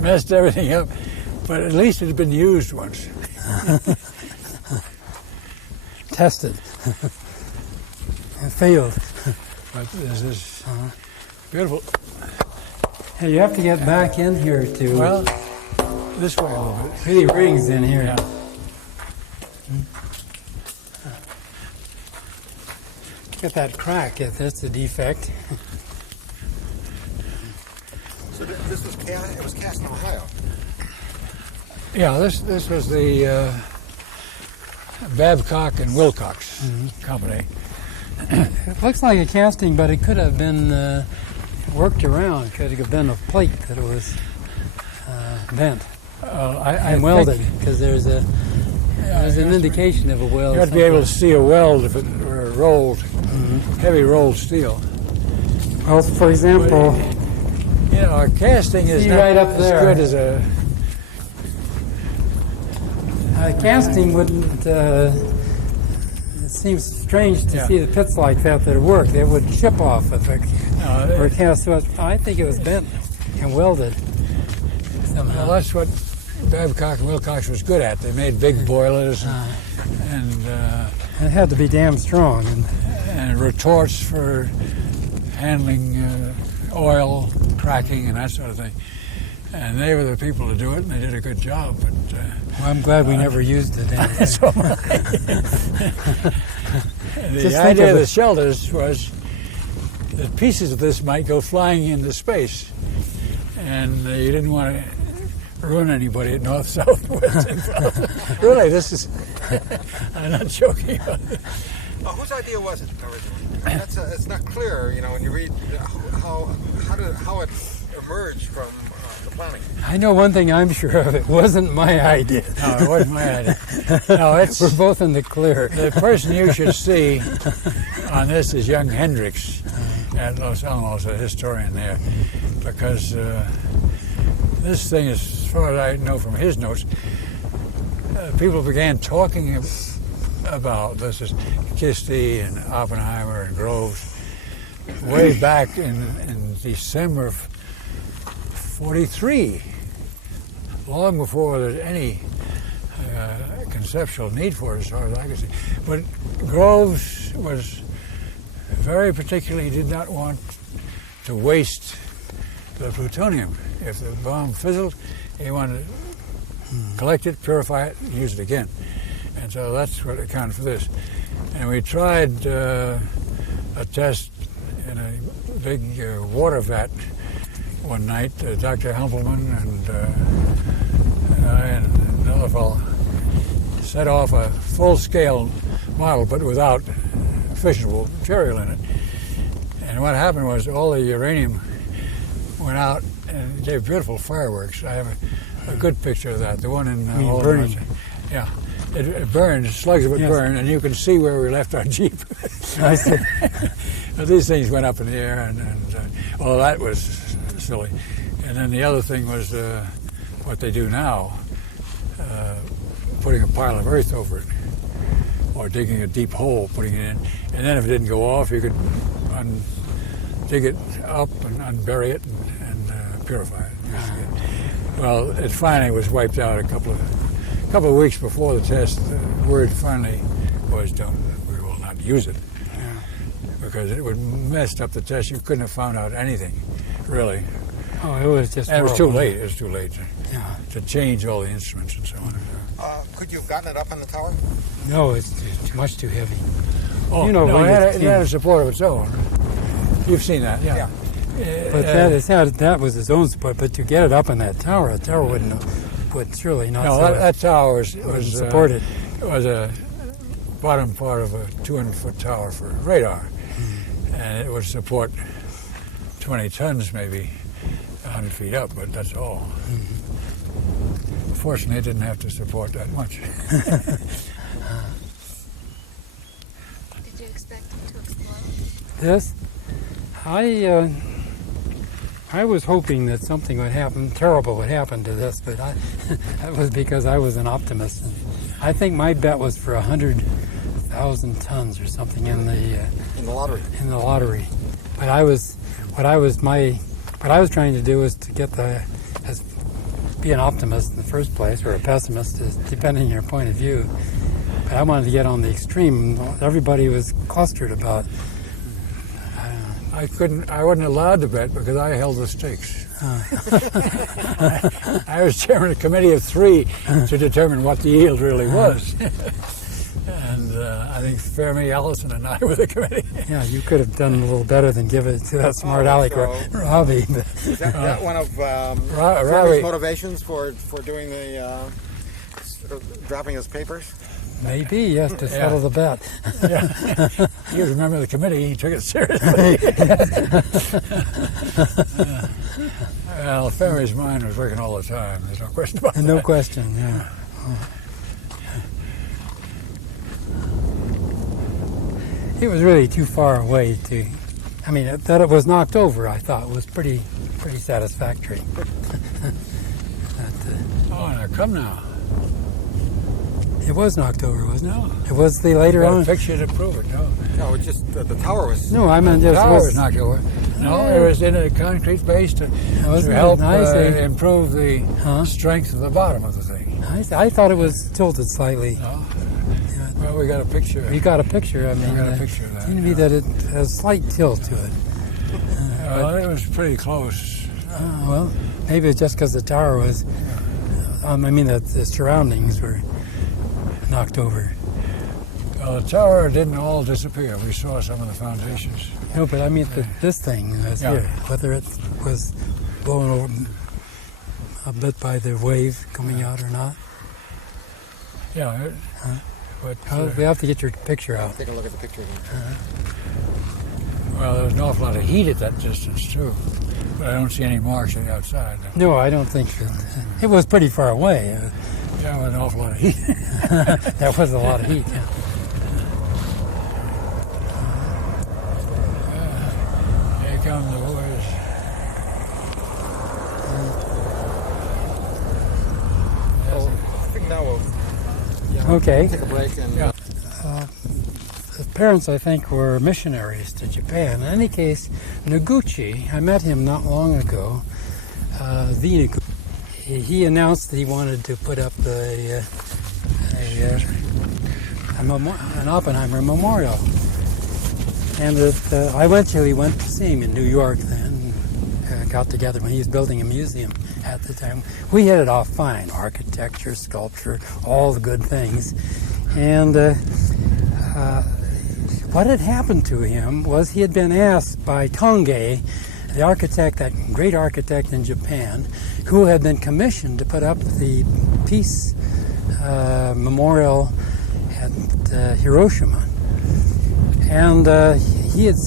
Messed everything up, but at least it had been used once. Tested. It failed. But this is beautiful. Hey, you have to get back in here to... Well, this way a little bit. Really rings in here. Yeah. Get that crack, if that's a defect. So this was cast, it was cast in Ohio. Yeah, this was the Babcock and Wilcox company. It looks like a casting, but it could have been worked around. Could have been a plate that was bent and welded, because there's an indication of a weld. You have to be able to see a weld if it were rolled, heavy rolled steel. Well, for example, a casting is not right up as there. good as a casting wouldn't. It seems strange to see the pits like that work. They would chip off if it were cast. So I think it was bent and welded somehow. Well, that's what Babcock and Wilcox was good at. They made big boilers and it had to be damn strong and retorts for handling oil, cracking, and that sort of thing. And they were the people to do it, and they did a good job. But well, I'm glad we never used it. So the idea of the shelters was that pieces of this might go flying into space, and you didn't want to ruin anybody at north, south, west, and south. Really, this is... I'm not joking about it. Whose idea was it originally? It's not clear, when you read how it emerged from the planning. I know one thing I'm sure of. It wasn't my idea. No, it wasn't my idea. No, we're both in the clear. The person you should see on this is young Hendricks at Los Alamos, a historian there, because this thing, as far as I know from his notes, people began talking about this as Kirsty and Oppenheimer and Groves way back in December of 43, long before there's any conceptual need for it, as far as I can see. But Groves was very particular. He did not want to waste the plutonium. If the bomb fizzled, he wanted to collect it, purify it, and use it again. And so that's what accounted for this. And we tried a test in a big water vat one night. Dr. Humpelman and I and another fellow set off a full-scale model, but without fissionable material in it. And what happened was all the uranium went out and gave beautiful fireworks. I have a good picture of that, the one in burning. Yeah. it burns, slugs would burn, and you can see where we left our Jeep. I see. These things went up in the air, and well, that was silly. And then the other thing was what they do now, putting a pile of earth over it, or digging a deep hole, putting it in, and then if it didn't go off, you could dig it up and unbury it and purify it. Well, it finally was wiped out a couple of weeks before the test. The word finally was, we will not use it, because it would messed up the test. You couldn't have found out anything, really. Oh, it was just. And it was too late. It was too late to change all the instruments and so on. Could you have gotten it up in the tower? No, it's much too heavy. Oh, you know, no, it had a support of its own. You've seen that, yeah. But that was its own support. But to get it up in that tower, the tower would surely not. No, that tower was supported. It was a bottom part of a 200-foot tower for radar, and it would support 20 tons, maybe 100 feet up. But that's all. Fortunately, it didn't have to support that much. Did you expect it to explode? This, I was hoping that something would happen, terrible would happen to this, but that was because I was an optimist. And I think my bet was for 100,000 tons or something in the lottery. In the lottery, but what I was trying to do was to get be an optimist in the first place, or a pessimist, depending on your point of view. But I wanted to get on the extreme. Everybody was clustered about. I wasn't allowed to bet because I held the stakes. I was chairman of a committee of 3 to determine what the yield really was. And I think Fermi, Allison, and I were the committee. Yeah, you could have done a little better than give it to that smart aleck Robbie. Is that one of Fermi's motivations for doing the dropping his papers? Maybe, yes, to settle the bet. Yeah. You remember the committee, he took it seriously. Well, Fermi's mind was working all the time. There's no question about that. No question, yeah. It was really too far away to. I mean, that it was knocked over, I thought was pretty satisfactory. Now come now. It was knocked over, wasn't it? No. It was the later on. A picture to prove it. No, it's just the tower was. No, I meant just. The tower was knocked over. No, it was in a concrete base to help improve the strength of the bottom of the thing. I thought it was tilted slightly. No. Well, we got a picture. You got a picture. I mean, we got a picture of that. It seemed to me that it has a slight tilt to it. Well, it was pretty close. Well, maybe it's just because the tower was. The surroundings were knocked over. Well, the tower didn't all disappear. We saw some of the foundations. No, but I mean this thing was here. Whether it was blown over a bit by the wave coming out or not. Yeah. But we have to get your picture out. Take a look at the picture again. Well, there was an awful lot of heat at that distance, too. But I don't see any marks on the outside. No, I don't think so. It was pretty far away. Yeah, with an awful lot of heat. That was a lot of heat, yeah. Here come the boys. I think now we'll okay. take a break. And The parents, I think, were missionaries to Japan. In any case, Noguchi, I met him not long ago, the Noguchi. He announced that he wanted to put up an Oppenheimer memorial. And I eventually went to see him in New York then, got together when he was building a museum at the time. We hit it off fine, architecture, sculpture, all the good things. And what had happened to him was he had been asked by Tongei, the architect, that great architect in Japan, who had been commissioned to put up the peace memorial at Hiroshima. And he had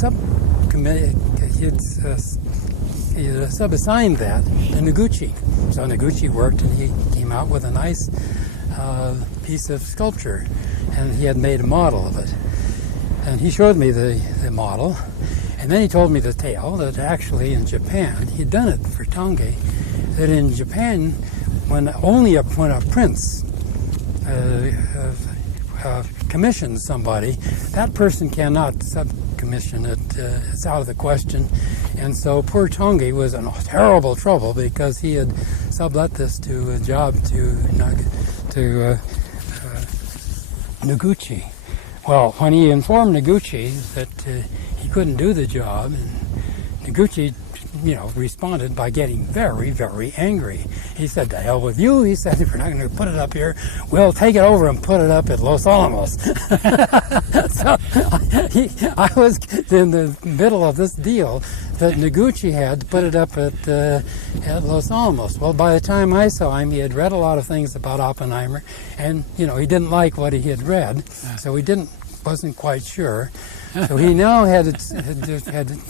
subassigned that to Noguchi. So Noguchi worked and he came out with a nice piece of sculpture, and he had made a model of it. And he showed me the model, and then he told me the tale that actually in Japan, he'd done it for Tonge, that in Japan, when a prince commissions somebody, that person cannot subcommission it. It's out of the question. And so poor Tonge was in terrible trouble because he had sublet this to a job to Noguchi. Well, when he informed Noguchi that he couldn't do the job, and Noguchi, responded by getting very, very angry. He said, "To hell with you." He said, "If we're not going to put it up here, we'll take it over and put it up at Los Alamos." So I was in the middle of this deal that Noguchi had to put it up at Los Alamos. Well, by the time I saw him, he had read a lot of things about Oppenheimer, and he didn't like what he had read, so wasn't quite sure. So he now had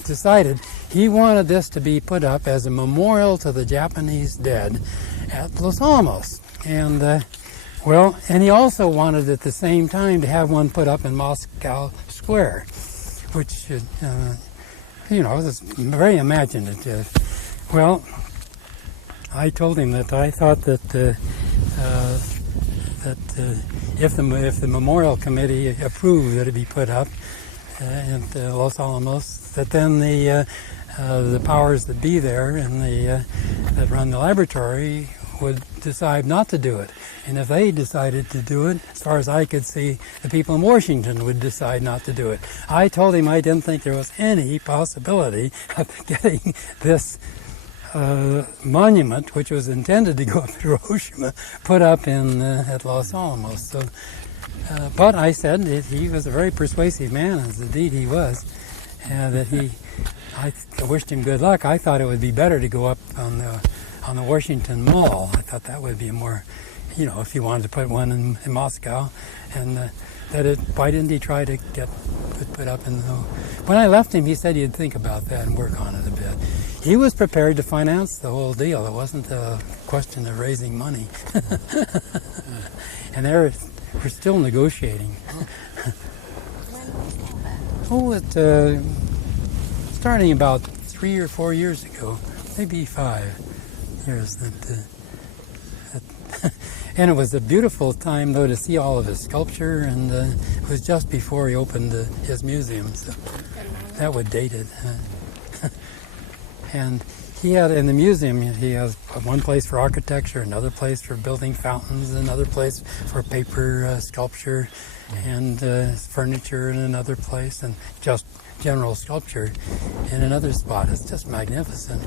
decided he wanted this to be put up as a memorial to the Japanese dead at Los Alamos. And and he also wanted at the same time to have one put up in Moscow Square, which, was very imaginative. Well, I told him that I thought that if the memorial committee approved that it be put up at Los Alamos, that then the powers that be there and that run the laboratory would decide not to do it. And if they decided to do it, as far as I could see, the people in Washington would decide not to do it. I told him I didn't think there was any possibility of getting this monument, which was intended to go up to Hiroshima, put up at Los Alamos. So, but I said that he was a very persuasive man, as indeed he was, I wished him good luck. I thought it would be better to go up on the Washington Mall. I thought that would be more, if he wanted to put one in Moscow, and why didn't he try to get it put up in the... When I left him, he said he'd think about that and work on it a bit. He was prepared to finance the whole deal. It wasn't a question of raising money. And we're still negotiating. Starting about 3 or 4 years ago, maybe 5 years. And it was a beautiful time, though, to see all of his sculpture, and it was just before he opened his museum, so that would date it. And he had, in the museum, he has one place for architecture, another place for building fountains, another place for paper sculpture, and furniture in another place, and just general sculpture in another spot. It's just magnificent.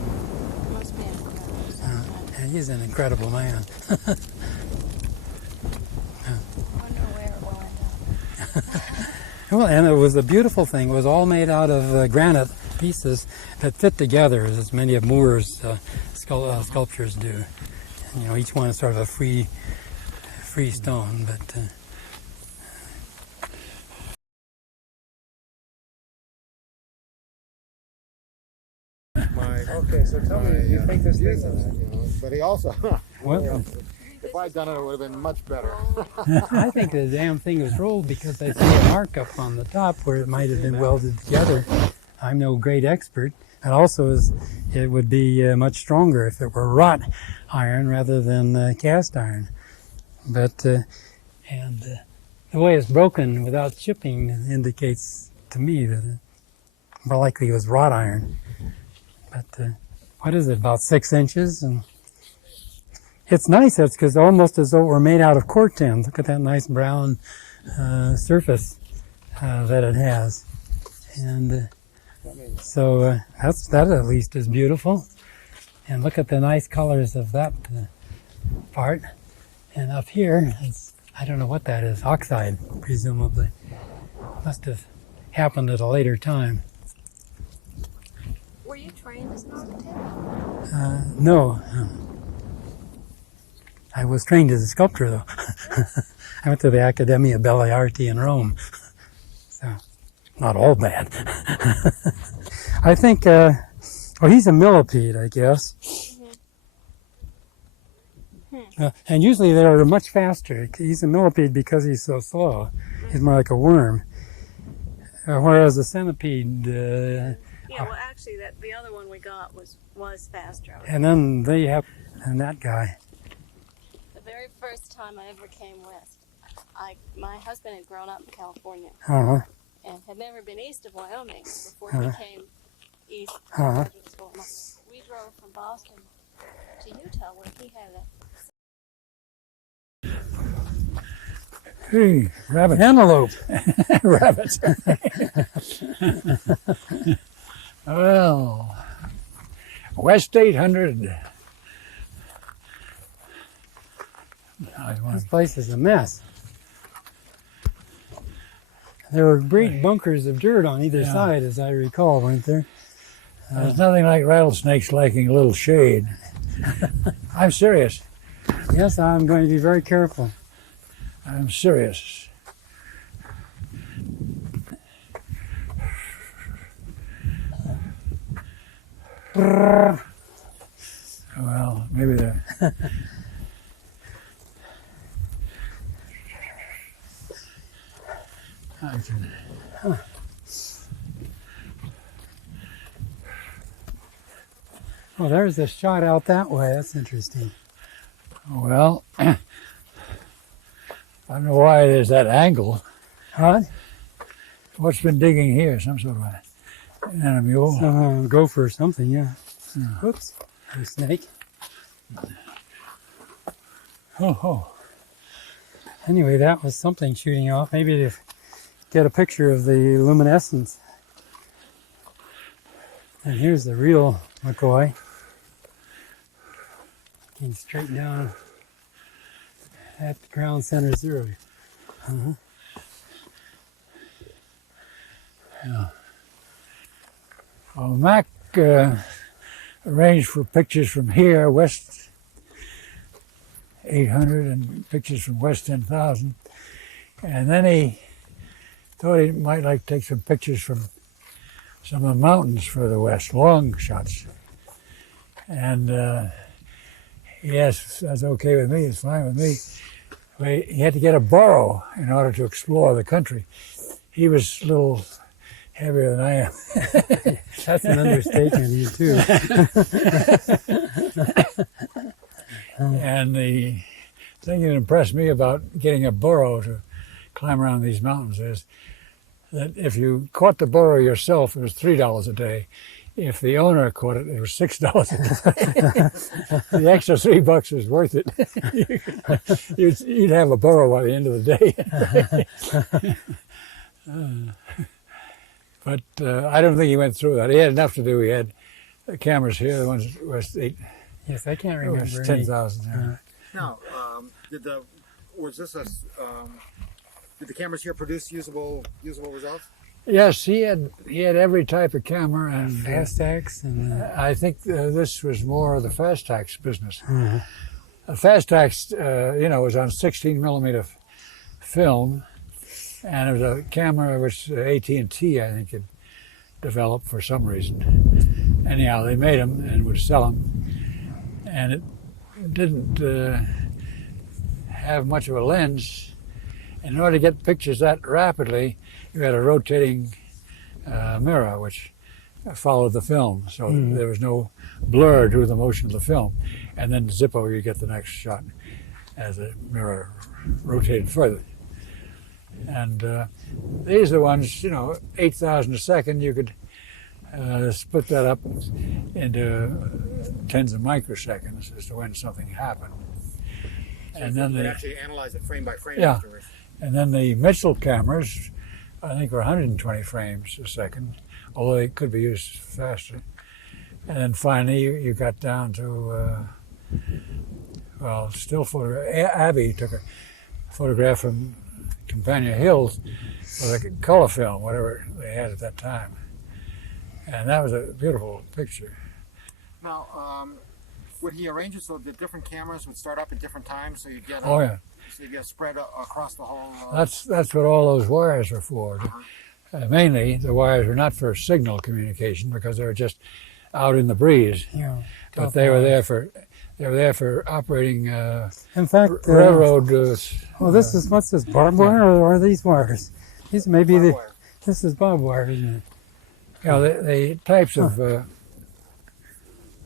And he's an incredible man. Well, and it was a beautiful thing. It was all made out of granite pieces that fit together, as many of Moore's sculptures do. And, each one is sort of a free stone, but. Okay, so tell me, do you think this thing? But he also, if I'd done it, it would have been much better. I think the damn thing was rolled because I see a mark up on the top where it might have been welded together. I'm no great expert. And also, it would be much stronger if it were wrought iron rather than cast iron. But and the way it's broken without chipping indicates to me that it more likely was wrought iron. But what is it, about 6 inches? And it's nice. It's because almost as though it were made out of corten. Look at that nice brown surface that it has. And so that at least is beautiful. And look at the nice colors of that part. And up here, I don't know what that is, oxide, presumably. Must have happened at a later time. Were you trained as an architect? No. I was trained as a sculptor, though. I went to the Accademia Belle Arti in Rome. So, not all bad. I think, he's a millipede, I guess. And usually they're much faster. He's a millipede because he's so slow. He's more like a worm. Whereas the centipede... Yeah, well, actually, the other one we got was faster. And then they have... And that guy. The very first time I ever came west, my husband had grown up in California Uh-huh. and had never been east of Wyoming before he came east to Uh-huh. graduate school. We drove from Boston to Utah where he had a Hey, rabbit. Antelope. Rabbits. Well, West 800. This place is a mess. There were great bunkers of dirt on either Yeah. side, as I recall, weren't there? There's nothing like rattlesnakes liking a little shade. I'm serious. Yes, I'm going to be very careful. I'm serious. Well, maybe they're... I can... Oh, there's a shot out that way. That's interesting. Well, I don't know why there's that angle. Huh? What's been digging here? Some sort of an animal. Gopher or something, yeah. Oops. A snake. Oh. Anyway, that was something shooting off. Maybe to get a picture of the luminescence. And here's the real McCoy. Looking straight down at ground center 0. Yeah. Well, Mack arranged for pictures from here, west 800, and pictures from west 10,000. And then he thought he might like to take some pictures from some of the mountains further west, long shots. And yes, that's okay with me, it's fine with me. But he had to get a burro in order to explore the country. He was a little heavier than I am. That's an understatement, you too. And the thing that impressed me about getting a burro to climb around these mountains is that if you caught the burro yourself, it was $3 a day. If the owner caught it, it was $6 a day. The extra $3 was worth it. You'd have a burro by the end of the day. But I don't think he went through that. He had enough to do. He had the cameras here. The ones was 8. Yes, I can't remember. 10,000. Yeah. Now, did the cameras here produce usable results? Yes, he had every type of camera, and Fastax and I think this was more of the Fastax business. Fastax, was on 16 millimeter film, and it was a camera which AT&T, I think, had developed for some reason. Anyhow, they made them and would sell them, and it didn't have much of a lens. In order to get pictures that rapidly, you had a rotating mirror which followed the film, so there was no blur to the motion of the film. And then Zippo, you get the next shot as the mirror rotated further. And these are the ones, 8,000 a second. You could split that up into tens of microseconds as to when something happened. So And then they the actually analyze it frame by frame Yeah. afterwards. And then the Mitchell cameras, I think, were 120 frames a second, although they could be used faster. And then finally, you got down to, still photograph. Abby took a photograph from Companion Hills with a color film, whatever they had at that time. And that was a beautiful picture. Now, would he arrange it so that different cameras would start up at different times, so you get Oh, yeah. so you get spread across the whole? That's what all those wires are for. Mainly, the wires were not for signal communication because they were just out in the breeze. Yeah, But they were there for They were there for operating In fact, railroad. well, this is what's this, barbed wire or are these wires? These may be the. Wire. This is barbed wire, isn't it? Yeah, the types of That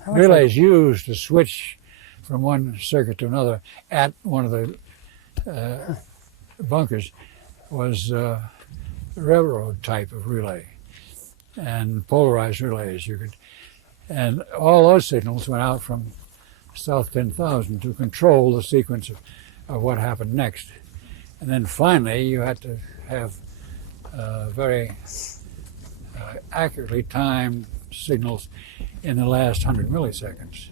looks relays used to switch from one circuit to another at one of the bunkers was railroad type of relay and polarized relays. And all those signals went out from South 10,000 to control the sequence of what happened next. And then finally, you had to have very accurately timed signals in the last 100 milliseconds.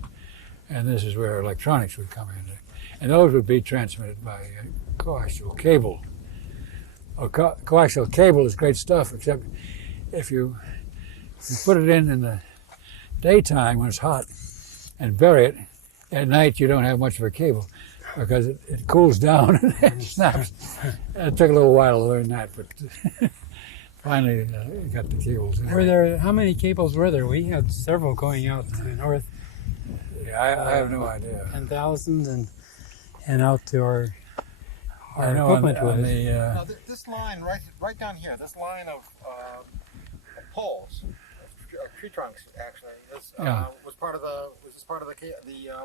And this is where electronics would come in. And those would be transmitted by coaxial cable. Coaxial cable is great stuff, except if you put it in the daytime when it's hot and bury it, at night you don't have much of a cable because it cools down and it snaps. It took a little while to learn that, but finally got the cables in. Were there, how many cables were there? We had several going out to the north. Yeah, I have no idea. 10,000 and out to our I know on equipment was. Now, this line right down here, this line of poles, tree trunks actually, was this part of the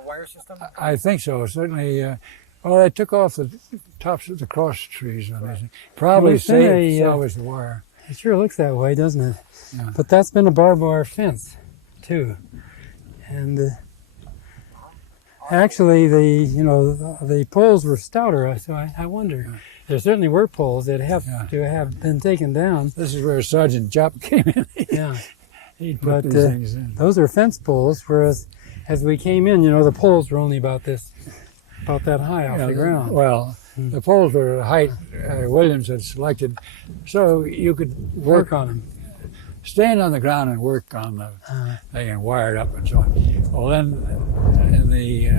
wire system? I think so. Certainly. Well, they took off the tops of the cross trees on these. Probably Well, it's been salvaged the wire. It sure looks that way, doesn't it? Yeah. But that's been a barbed wire fence, too. And actually, the poles were stouter, so I wonder. Yeah. There certainly were poles that have to have been taken down. This is where Sergeant Jupp came in. Yeah. He'd put But these things in. those are fence poles, whereas as we came in, the poles were only about that high off Yeah, the ground. Well, the poles were the height Williams had selected, so you could Work on them. stand on the ground and work on the thing and wire it up and so on. Well, then in the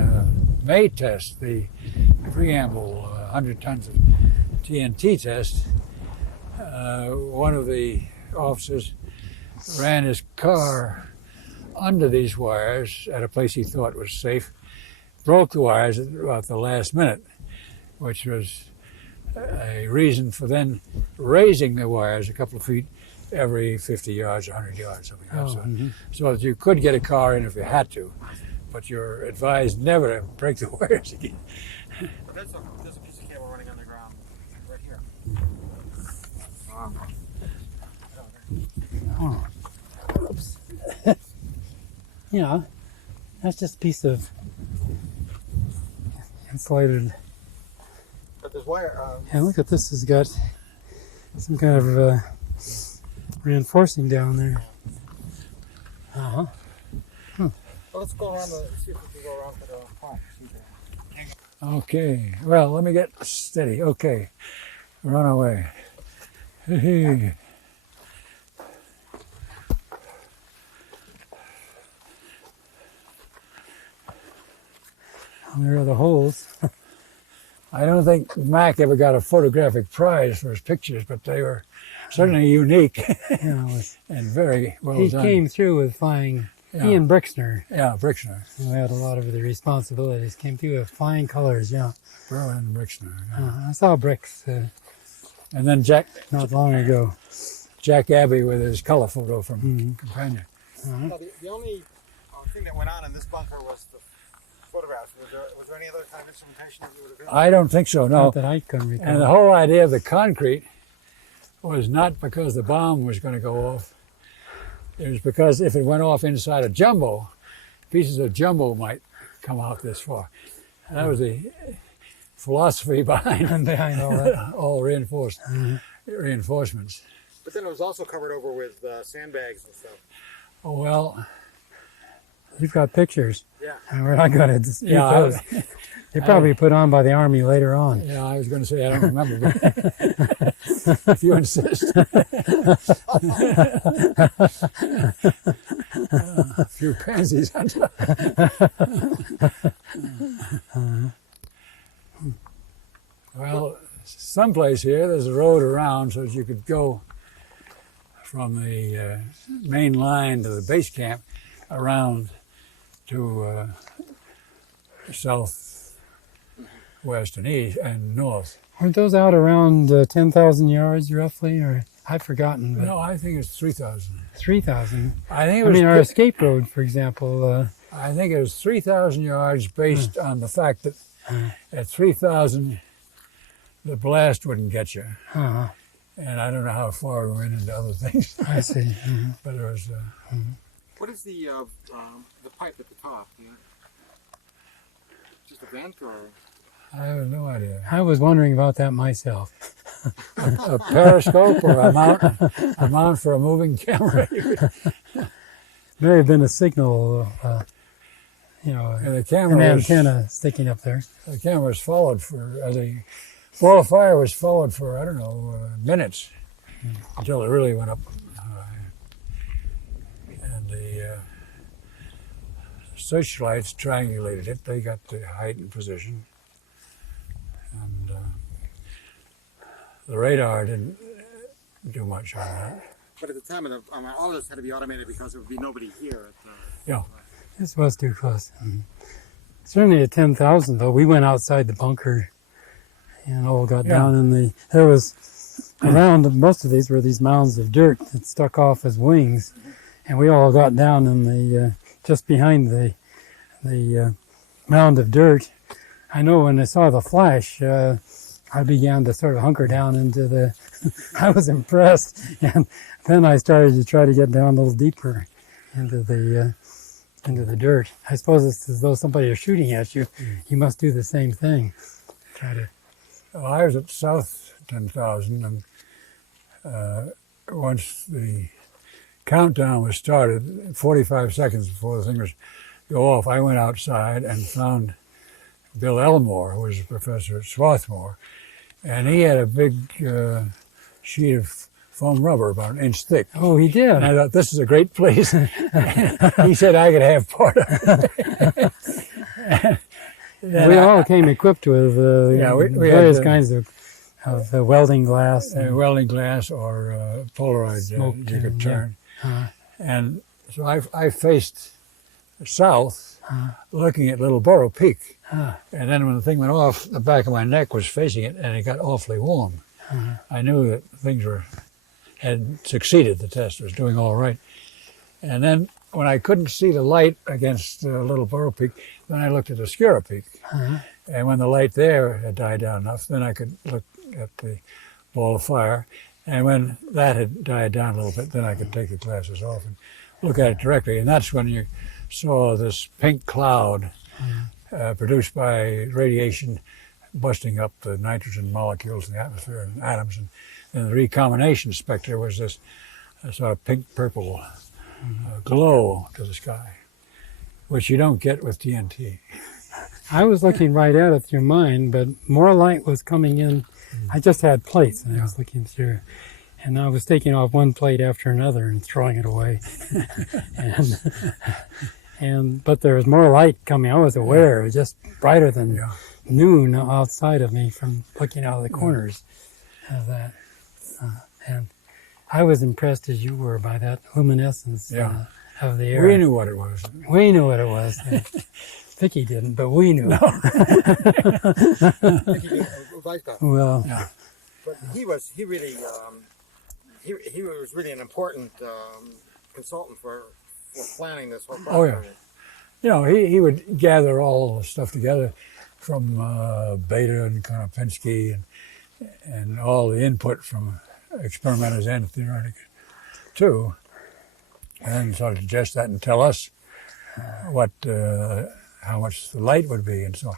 May test, the preamble 100 tons of TNT test, one of the officers ran his car under these wires at a place he thought was safe, broke the wires at about the last minute, which was a reason for then raising the wires a couple of feet every 50 yards, 100 yards, something like that. So that you could get a car in if you had to, but you're advised never to break the wires again. There's a piece of cable running underground right here. Oops. That's just a piece of insulated. But there's wire. Yeah, look at this. Has got some kind of reinforcing down there. Well, let's go around see if we can go around to the front. Okay, well, let me get steady. Okay, we're on our way. Hey. There are the holes. I don't think Mack ever got a photographic prize for his pictures, but they were certainly unique and very well He done. came through with flying. Yeah. Ian Brixner, Yeah, Brixner. who had a lot of the responsibilities, came through with flying colors. Yeah, Berlin Brixner. Yeah. I saw Brix And then Jack not long ago. Abbey with his color photo from Companion. Now, the only thing that went on in this bunker was the photographs. Was there any other kind of instrumentation that you would have had? I don't think so, no. Not that I can recall. And the whole idea of the concrete was not because the bomb was going to go off. It was because if it went off inside a jumbo, pieces of jumbo might come out this far. And that was the philosophy behind all that. all reinforcements. But then it was also covered over with sandbags and stuff. Oh, well, You've got pictures. Yeah. And we're not going to dispute Yeah, those. They're probably put on by the Army later on. yeah, I was going to say I don't remember, but if you insist. A few pansies on top. Well, someplace here, there's a road around so that you could go from the main line to the base camp around to south, west, and east, and north. Weren't those out around 10,000 yards roughly, or I've forgotten? But No, I think it's 3,000. 3,000. I think it I was. mean, our escape road, for example. I think it was 3,000 yards based on the fact that at 3,000, the blast wouldn't get you. Uh, And I don't know how far we went into other things. I see. But it was. What is the pipe at the top? Yeah. Just a vent or? I have no idea. I was wondering about that myself. A periscope or a mount for a moving camera. May have been a signal, And the an camera was, antenna sticking up there. the camera was followed for the ball of fire was followed for I don't know minutes until it really went up. And the searchlights triangulated it. They got the height and position. And the radar didn't do much on that. But at the time, all of this had to be automated because there would be nobody here. Yeah. This was too close. Certainly at 10,000, though, we went outside the bunker and all got down in there was around most of these were these mounds of dirt that stuck off as wings. And we all got down in the, just behind the mound of dirt. I know when I saw the flash, I began to sort of hunker down into the, I was impressed. And then I started to try to get down a little deeper into the dirt. I suppose it's as though somebody is shooting at you. You must do the same thing. Try to. Well, I was at South 10,000, and once the countdown was started, 45 seconds before the thing was go off, I went outside and found Bill Elmore, who was a professor at Swarthmore, and he had a big sheet of foam rubber about an inch thick. Oh, he did. And I thought, this is a great place. He said I could have part of it. We all came equipped with we various had, kinds of welding glass. Welding glass or Polaroid you could turn. And so I faced south, looking at Little Burrow Peak. And then when the thing went off, the back of my neck was facing it, and it got awfully warm. I knew that things had succeeded. The test was doing all right. And then when I couldn't see the light against Little Burrow Peak, then I looked at Oscura Peak. And when the light there had died down enough, then I could look at the ball of fire. And when that had died down a little bit, then I could take the glasses off and look at it directly. And that's when you saw this pink cloud produced by radiation busting up the nitrogen molecules in the atmosphere and atoms. And then the recombination spectra was this sort of pink-purple glow to the sky, which you don't get with TNT. I was looking right at it through mine, but more light was coming in. I just had plates, and I was looking through. And I was taking off one plate after another and throwing it away. But there was more light coming. I was aware. It was just brighter than noon outside of me from looking out of the corners of that. And I was impressed as you were by that luminescence of the air. We knew what it was. We knew what it was. Vicky didn't, but we knew. Like that. Well, But he was really an important consultant for planning this whole project. Oh, yeah. You know, he would gather all the stuff together from Beta and Konopinski and all the input from experimenters and theoretic too, and sort of suggest that and tell us what how much the light would be and so on.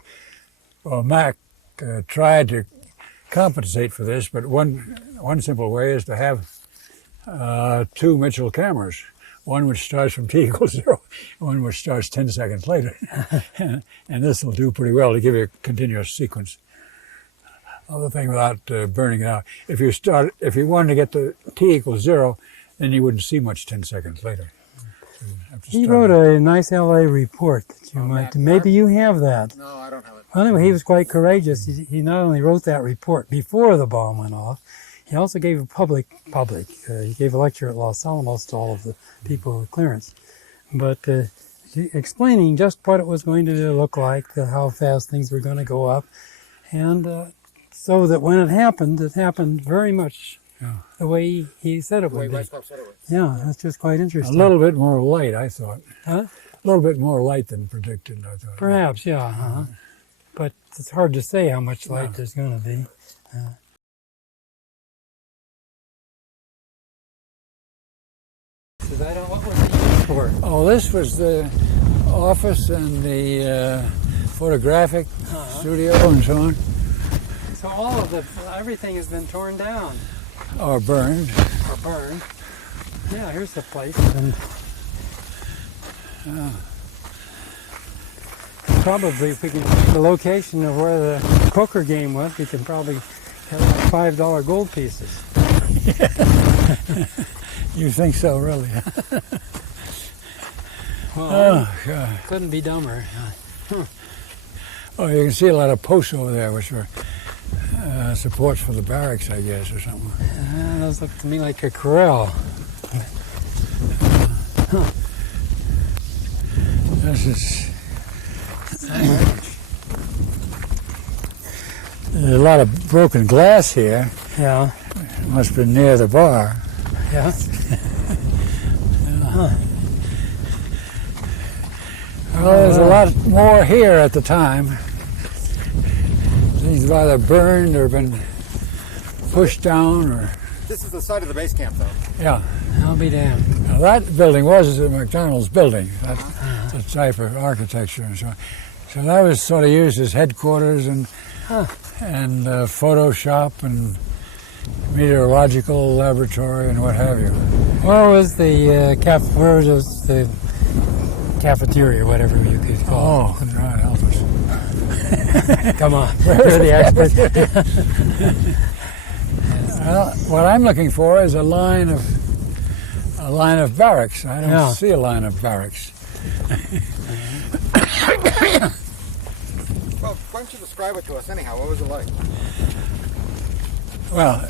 Well, Mack tried to compensate for this, but one simple way is to have two Mitchell cameras, one which starts from t equals 0, one which starts 10 seconds later, and this will do pretty well to give you a continuous sequence. Other thing without burning it out. If you wanted to get the t equals 0, then you wouldn't see much 10 seconds later. he wrote a nice LA report that you might. Maybe you have that. No, I don't have it. Well, anyway, he was quite courageous. He not only wrote that report before the bomb went off, he also gave a public. He gave a lecture at Los Alamos to all of the people with clearance. But explaining just what it was going to look like, how fast things were going to go up, and so that when it happened very much the way he said it would be. Yeah, that's just quite A interesting. little bit more light, I thought. Huh? A little bit more light than predicted, I thought. Perhaps, yeah. But it's hard to say how much light there's going to be. What was it used for? Oh, this was the office and the photographic studio and so on. So everything has been torn down. Or burned. Or burned. Yeah, here's the place. And probably, if we can find the location of where the poker game was, we can probably have like $5 gold pieces. You think so, really? Well, God. couldn't be dumber. Oh, you can see a lot of posts over there, which were supports for the barracks, I guess, or something. Those look to me like a corral. This is... There's a lot of broken glass here. Yeah. It must have been near the bar. Yeah. Well, there's a lot more here at the time. Things either burned or been pushed down, or... This is the site of the base camp, though. Yeah. I'll be damned. Now, that building was a McDonald's building. That's the type of architecture and so on. So that was sort of used as headquarters and photo shop and meteorological laboratory and what have you. Where was the cafeteria, whatever you could call Oh, God help us. it? Come on, you're the expert. Well, what I'm looking for is a line of barracks. I don't see a line of barracks. Well, why don't you describe it to us anyhow? What was it like? Well,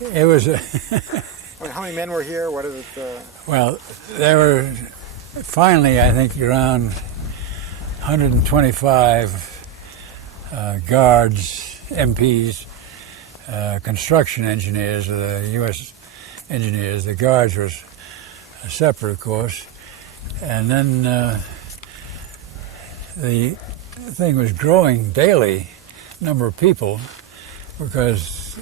it was... I mean, how many men were here? What is it? Well, there were finally, I think, around 125 guards, MPs, construction engineers, the U.S. engineers. The guards were separate, of course. And then the thing was growing daily, number of people, because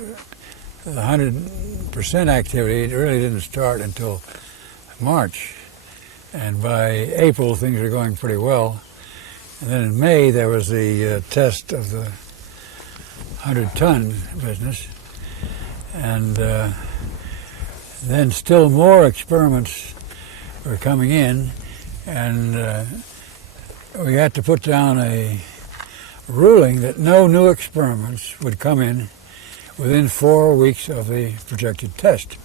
the 100% activity really didn't start until March. And by April, things were going pretty well. And then in May, there was the test of the 100-ton business. And then still more experiments were coming in. And we had to put down a ruling that no new experiments would come in within 4 weeks of the projected test,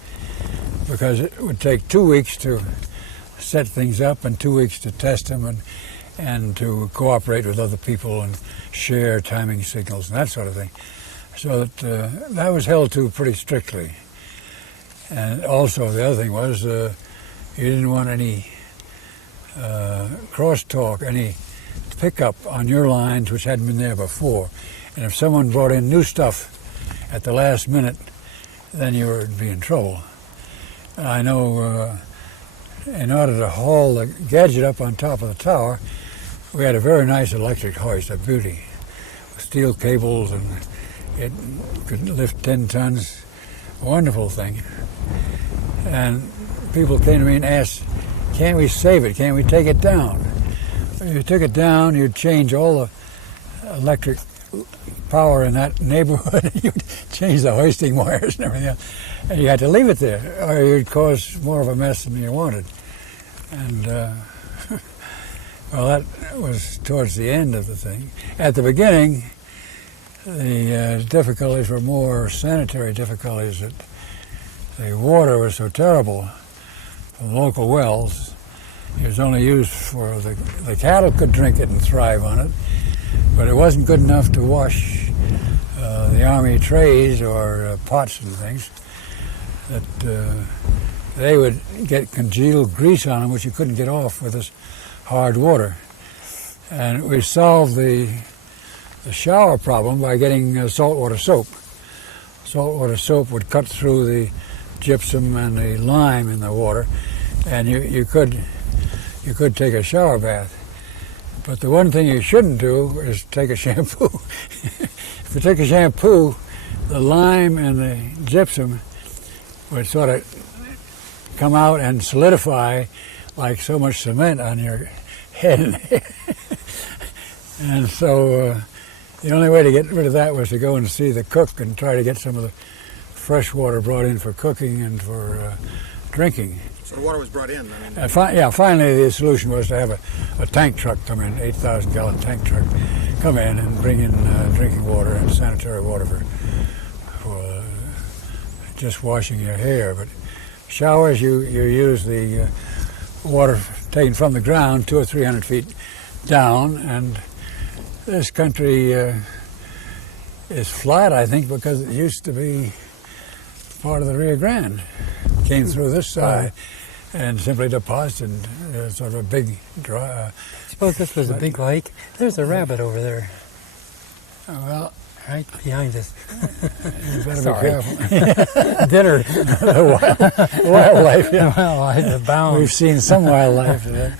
because it would take 2 weeks to set things up and 2 weeks to test them and to cooperate with other people and share timing signals and that sort of thing. So that was held to pretty strictly. And also the other thing was you didn't want any crosstalk, any pickup on your lines which hadn't been there before. And if someone brought in new stuff at the last minute, then you would be in trouble. I know in order to haul the Gadget up on top of the tower, we had a very nice electric hoist, a beauty, with steel cables, and it could lift 10 tons, a wonderful thing. And people came to me and asked, can't we save it? Can't we take it down? If you took it down, you'd change all the electric power in that neighborhood. You'd change the hoisting wires and everything else. And you had to leave it there, or you'd cause more of a mess than you wanted. And, well, that was towards the end of the thing. At the beginning, the difficulties were more sanitary difficulties. That the water was so terrible from local wells. It was only used for the cattle could drink it and thrive on it, but it wasn't good enough to wash the army trays or pots and things. That they would get congealed grease on them, which you couldn't get off with this hard water. And we solved the shower problem by getting saltwater soap. Saltwater soap would cut through the gypsum and the lime in the water, and you could take a shower bath. But the one thing you shouldn't do is take a shampoo. If you take a shampoo, the lime and the gypsum would sort of come out and solidify like so much cement on your head. And so the only way to get rid of that was to go and see the cook and try to get some of the fresh water brought in for cooking and for drinking. So the water was brought in? I mean, Finally the solution was to have a tank truck come in, 8,000-gallon tank truck, come in and bring in drinking water and sanitary water for just washing your hair. But showers, you use the water taken from the ground 200 or 300 feet down, and this country is flat, I think, because it used to be part of the Rio Grande. Came through this side and simply deposited sort of a big dry. I suppose this was a big lake. There's a rabbit over there, Well, right behind us. you better Sorry. be careful. Dinner. Wildlife, yeah. Wildlife abound. We've seen some wildlife today.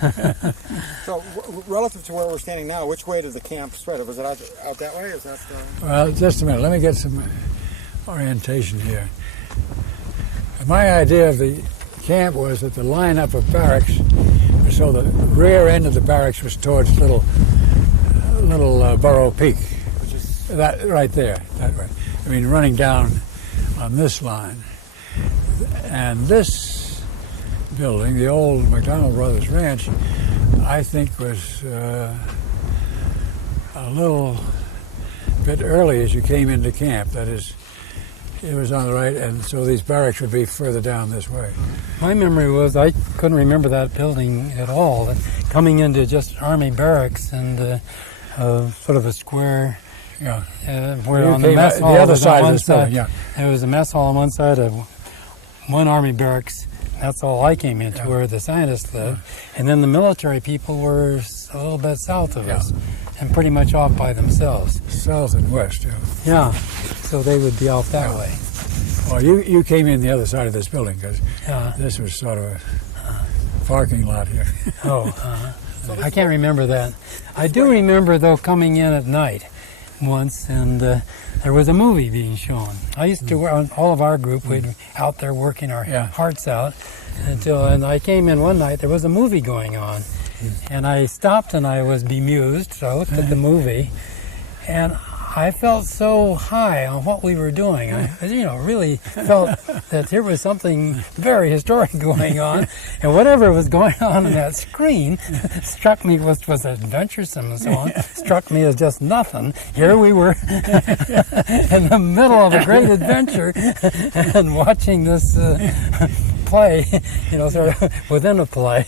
so relative to where we're standing now, which way did the camp spread? Was it out that way? Is that? Well, just a minute. Let me get some orientation here. My idea of the camp was that the lineup of barracks, so the rear end of the barracks was towards little Burrow Peak. Which is That right there, that way. I mean, running down on this line. And this building, the old McDonald Brothers Ranch, I think was a little bit early as you came into camp. That is, it was on the right, and so these barracks would be further down this way. My memory was I couldn't remember that building at all. Coming into just Army barracks and sort of a square. Yeah. Where You on the came mess out- hall the other was side on of one this building, side. yeah. There was a mess hall on one side of one Army barracks. That's all I came into, where the scientists lived. And then the military people were a little bit south of us and pretty much off by themselves. South and west, yeah. Yeah, so they would be off that way. Well, you came in the other side of this building because Yeah. this was sort of a parking lot here. Oh, I can't remember that. I do remember, though, coming in at night once, and there was a movie being shown. I used to, all of our group, we'd be out there working our hearts out and I came in one night, there was a movie going on, and I stopped and I was bemused, so I looked at the movie, and I felt so high on what we were doing. I, really felt that there was something very historic going on, and whatever was going on that screen struck me was adventuresome and so on. Struck me as just nothing. Here we were in the middle of a great adventure and watching this play, sort of within a play,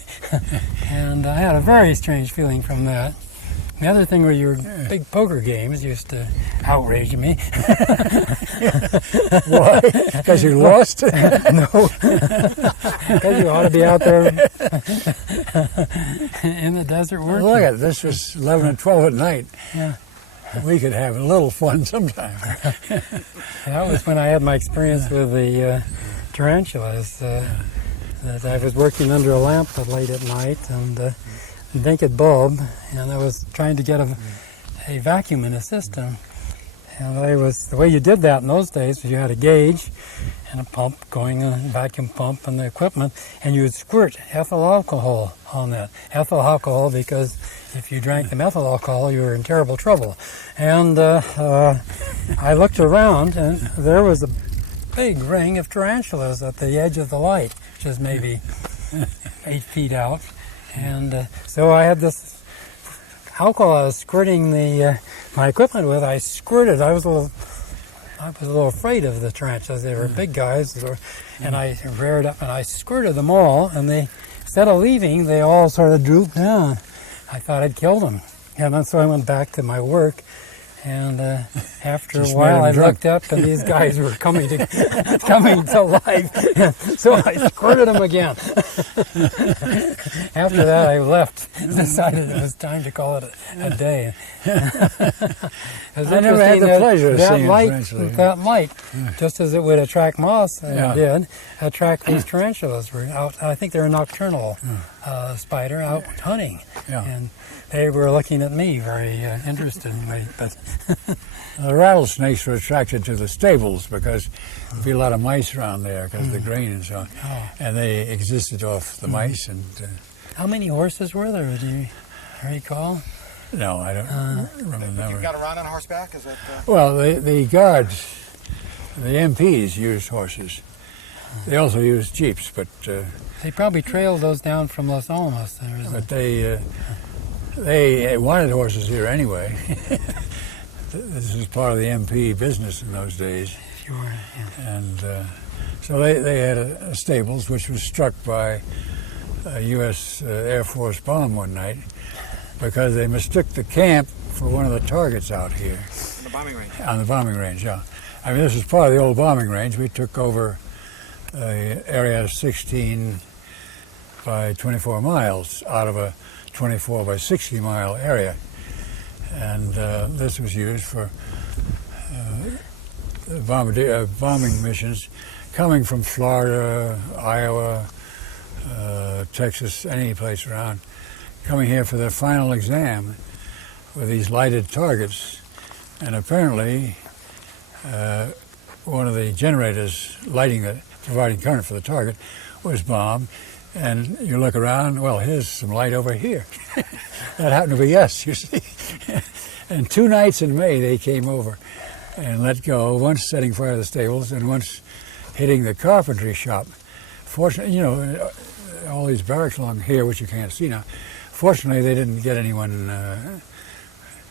and I had a very strange feeling from that. The other thing were your big poker games used to outrage me. Why? Because you lost? No. Because you ought to be out there in the desert working. Look at this was 11 and 12 at night. Yeah. We could have a little fun sometime. That was when I had my experience with the tarantulas. That I was working under a lamp late at night and naked bulb, and I was trying to get a vacuum in the system. And the way you did that in those days was you had a gauge and a pump going, a vacuum pump and the equipment, and you would squirt ethyl alcohol on that. Ethyl alcohol, because if you drank the methyl alcohol, you were in terrible trouble. And I looked around, and there was a big ring of tarantulas at the edge of the light, which is maybe 8 feet out. And so I had this alcohol I was squirting my equipment with. I squirted. I was a little afraid of the tarantulas. They were big guys, and I reared up and I squirted them all. And they, instead of leaving, they all sort of drooped down. I thought I'd killed them, and then so I went back to my work. And after Just a while, made I him drunk. looked up, and these guys were coming to life. So I squirted them again. After that, I left. Decided it was time to call it a day. It was I never had interesting the pleasure of seeing tarantulas. that light, just as it would attract moths, Yeah. it did attract these tarantulas. Were out. I think they're a nocturnal spider out hunting, Yeah. and they were looking at me very interested. But The rattlesnakes were attracted to the stables because there'd be a lot of mice around there because of the grain and so on. Oh. And they existed off the mice. And how many horses were there? Do you recall? no, I don't remember. You got around on horseback? Is that? Well, the guards, the MPs used horses. They also used jeeps, but They probably trailed those down from Los Alamos. There, isn't it? they wanted horses here anyway. This was part of the MP business in those days. Sure. Yeah. And so they had a stables, which was struck by a U.S. Air Force bomb one night because they mistook the camp for one of the targets out here. The bombing range. On the bombing range, yeah. I mean, this was part of the old bombing range. We took over an area of 16 by 24 miles out of a 24 by 60 mile area. And this was used for bombing missions coming from Florida, Iowa, Texas, any place around, coming here for their final exam with these lighted targets. And apparently, one of the generators providing current for the target was bombed. And you look around, well, here's some light over here. That happened to be us, you see. And 2 nights in May, they came over and let go, once setting fire to the stables and once hitting the carpentry shop. Fortunately, all these barracks along here, which you can't see now, fortunately, they didn't get anyone.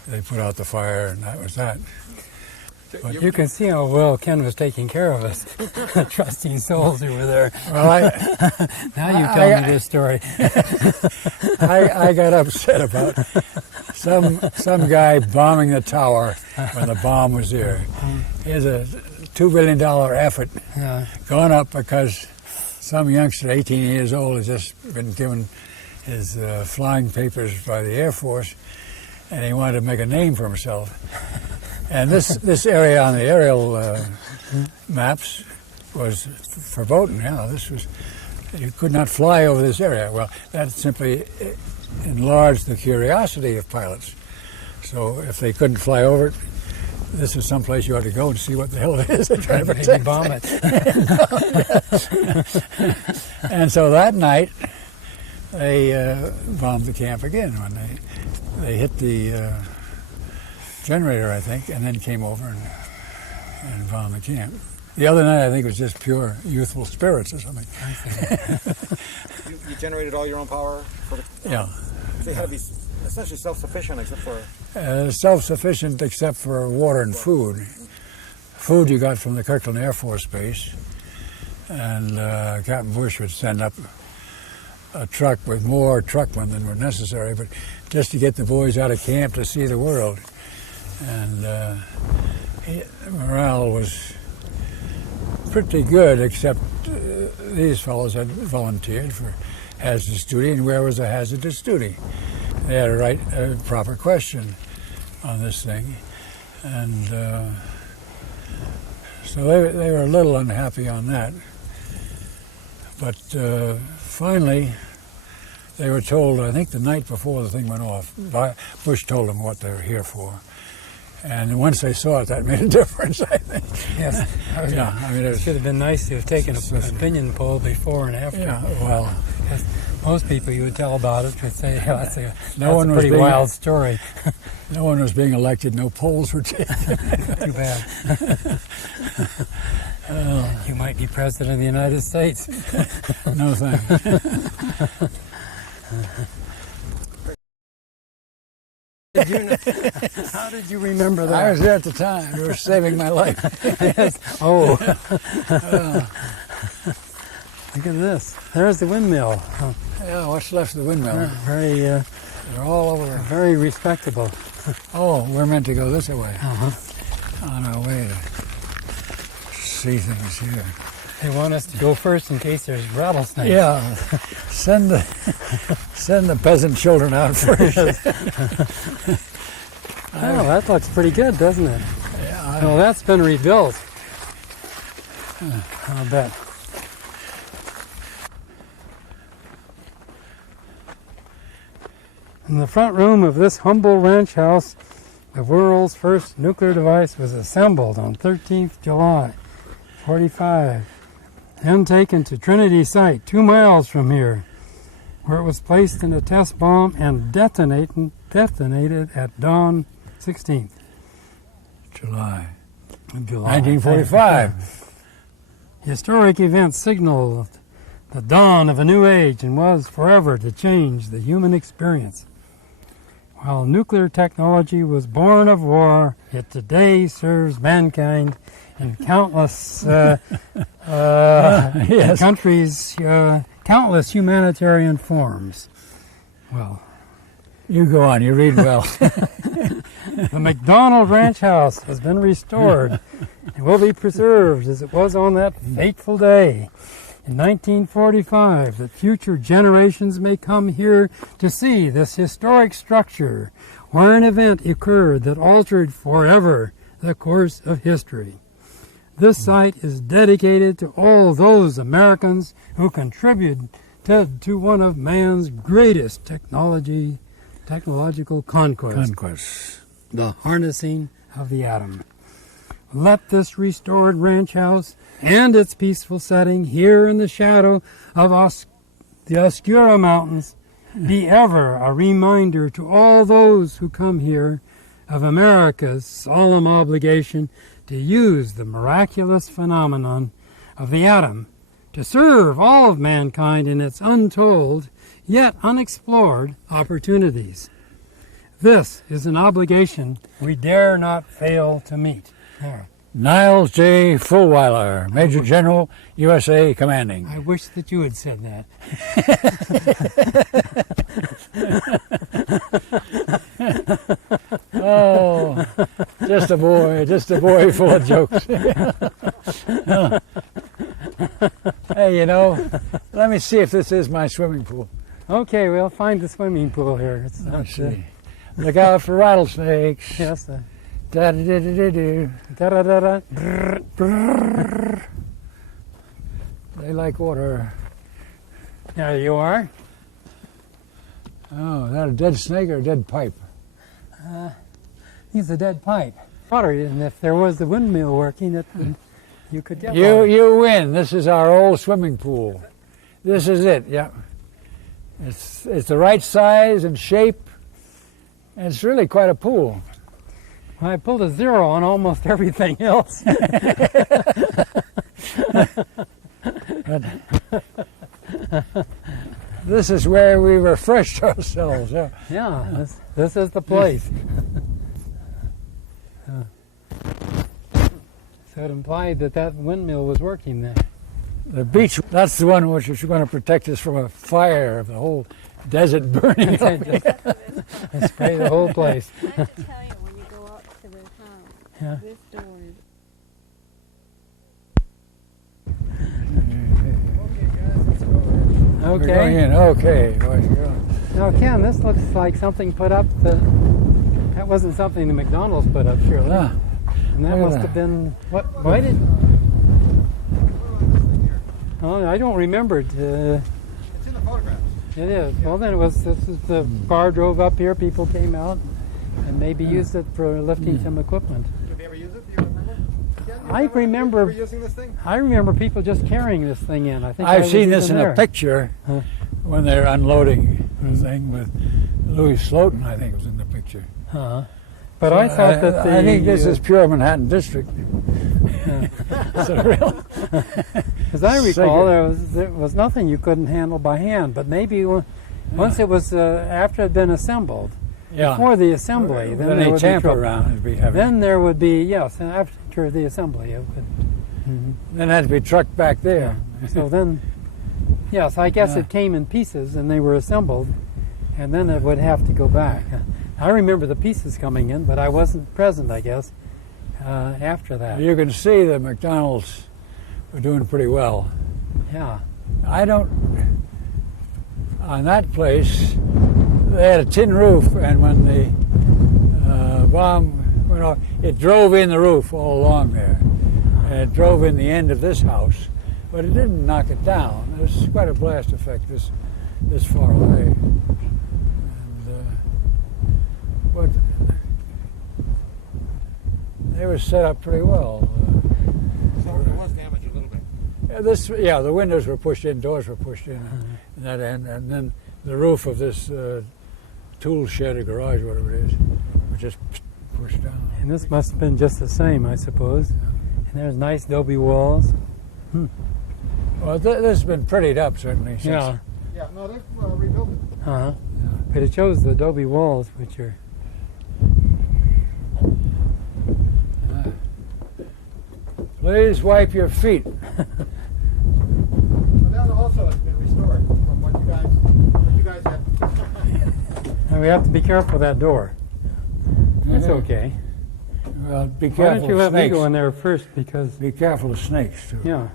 They put out the fire, and that was that. But You can see how well Ken was taking care of us, trusting souls who were there. well, Now you tell me this story. I got upset about some guy bombing the tower when the bomb was there. Here's a $2 billion effort Yeah. gone up because some youngster, 18 years old, has just been given his flying papers by the Air Force, and he wanted to make a name for himself. And this area on the aerial maps was verboten. You could not fly over this area. Well, that simply enlarged the curiosity of pilots. So if they couldn't fly over it, this is someplace you ought to go and see what the hell it is they're trying to Maybe protect. bomb it. And so that night, they bombed the camp again when they hit the generator, I think, and then came over and bombed the camp. The other night, I think it was just pure youthful spirits or something. You generated all your own power for the. Yeah. So you had to be essentially self-sufficient, except for. Self-sufficient except for water and food. Food you got from the Kirtland Air Force Base, and Captain Bush would send up a truck with more truckmen than were necessary, but just to get the boys out of camp to see the world. And morale was pretty good, except these fellows had volunteered for hazardous duty, and where was a hazardous duty? They had to write a proper question on this thing, and so they were a little unhappy on that. But finally, they were told, I think the night before the thing went off, Bush told them what they were here for. And once they saw it, that made a difference, I think. Yes. Yeah, I mean, It should have been nice to have taken an opinion poll before and after. Yeah, well, Because most people you would tell about it would say, "Yeah, that's a was pretty being- wild story." no one was being elected, no polls were taken. Too bad. You might be president of the United States. No thanks. How did you remember I that? was there at the time. You were saving my life. Yes. Oh. Look at this. There's the windmill. Yeah, what's left of the windmill? Very, They're all over. very respectable. Oh, we're meant to go this way Uh-huh. on our way to see things here. They want us to go first in case there's rattlesnakes. Yeah, send the peasant children out first. Oh, that looks pretty good, doesn't it? Yeah, Well, that's been rebuilt. I'll bet. In the front room of this humble ranch house, the world's first nuclear device was assembled on 13th July, 45, and taken to Trinity Site, 2 miles from here, where it was placed in a test bomb and detonated at dawn 16th. July July 1945. Historic event signaled the dawn of a new age and was forever to change the human experience. While nuclear technology was born of war, it today serves mankind in countless Yes. countries, countless humanitarian forms. Well, You go on, you read well. the McDonald Ranch House has been restored and will be preserved as it was on that fateful day in 1945, that future generations may come here to see this historic structure where an event occurred that altered forever the course of history. This site is dedicated to all those Americans who contributed to one of man's greatest technological conquests. Conquest. The harnessing of the atom. Let this restored ranch house and its peaceful setting here in the shadow of the Oscura Mountains be ever a reminder to all those who come here of America's solemn obligation to use the miraculous phenomenon of the atom to serve all of mankind in its untold yet unexplored opportunities. This is an obligation we dare not fail to meet. There. Niles J. Fulweiler, Major General, USA Commanding. I wish that you had said that. Oh, just a boy full of jokes. Hey, let me see if this is my swimming pool. Okay, we'll find the swimming pool here. It's not, Let's see. Look out for rattlesnakes. yes. Da-da-da-da-da-do. Da-da-da-da. They like water. There you are. Oh, is that a dead snake or a dead pipe? He's a dead pipe. Water, and if there was the windmill working, you could get water. You win. This is our old swimming pool. This is it. Yeah. It's the right size and shape, and it's really quite a pool. I pulled a 0 on almost everything else. This is where we refreshed ourselves. Yeah. Yeah, this is the place. So it implied that windmill was working there. The beach, that's the one which is going to protect us from a fire of the whole desert burning up. And spray the whole place. I have to tell you, when you go up to this house, Yeah. this door is We're going Okay. in. Okay. Boys, we're going. Now, Ken, this looks like something put up. That wasn't something the McDonald's put up, surely. Ah, And that look at must that. have been what? Why did? Oh, I don't remember it. It's in the photographs. It is. Well, then this is the car drove up here. People came out and maybe used it for lifting some equipment. Did they ever use it? Do you remember? Ken, you I remember- you ever using this thing? I remember people just carrying this thing in. I think I I've was seen this even in there. a picture Huh. when they're unloading the thing with Louis Slotin, I think was in the picture. Huh. But I thought that I think this is pure Manhattan District. Is it real? as I recall, Secret. there was nothing you couldn't handle by hand. But maybe once it was after it had been assembled, Yeah. before the assembly, then Then there they would be tamper trouble. around. It'd be heavy. Then there would be after the assembly. It would, Then it had to be trucked back there. so then, yes, I guess Yeah. it came in pieces and they were assembled, and then it would have to go back. I remember the pieces coming in, but I wasn't present, I guess, after that. You can see the McDonald's were doing pretty well. Yeah. I don't, on that place, they had a tin roof, and when the bomb went off, it drove in the roof all along there. And it drove in the end of this house, but it didn't knock it down. There's quite a blast effect this far away. And, but they were set up pretty well. So there was damage a little bit. The windows were pushed in, doors were pushed in, in that end, and then the roof of this tool shed or garage, whatever it is, was just pushed down. And this must have been just the same, I suppose. And there's nice adobe walls. Well, this has been prettied up, certainly. Since. Yeah. Yeah, no, they've rebuilt it. Uh-huh. But it shows the adobe walls, which are... Please wipe your feet. Well, that also has been restored from what you guys had. And we have to be careful of that door. That's okay. Well, be Why careful don't you of let me snakes. go in there first, because... Be careful of snakes, too. Yeah.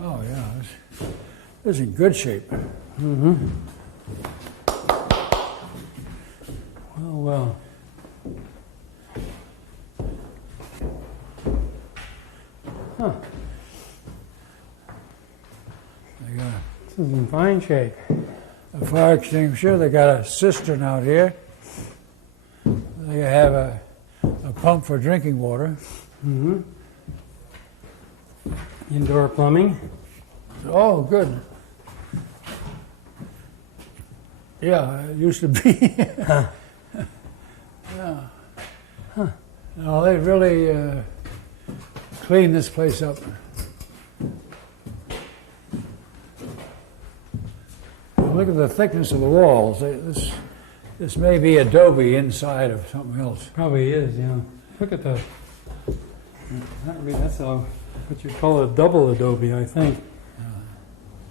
Oh, yeah. This is in good shape. Mm-hmm. Well. Huh. They got This is in fine shape. a fire extinguisher. They got a cistern out here. They have a pump for drinking water. Mm-hmm. Indoor plumbing. Oh, good. Yeah, it used to be. Yeah. Huh. No, they really cleaned this place up. Look at the thickness of the walls. This may be adobe inside of something else. Probably is, yeah. Look at the... That's what you call a double adobe, I think.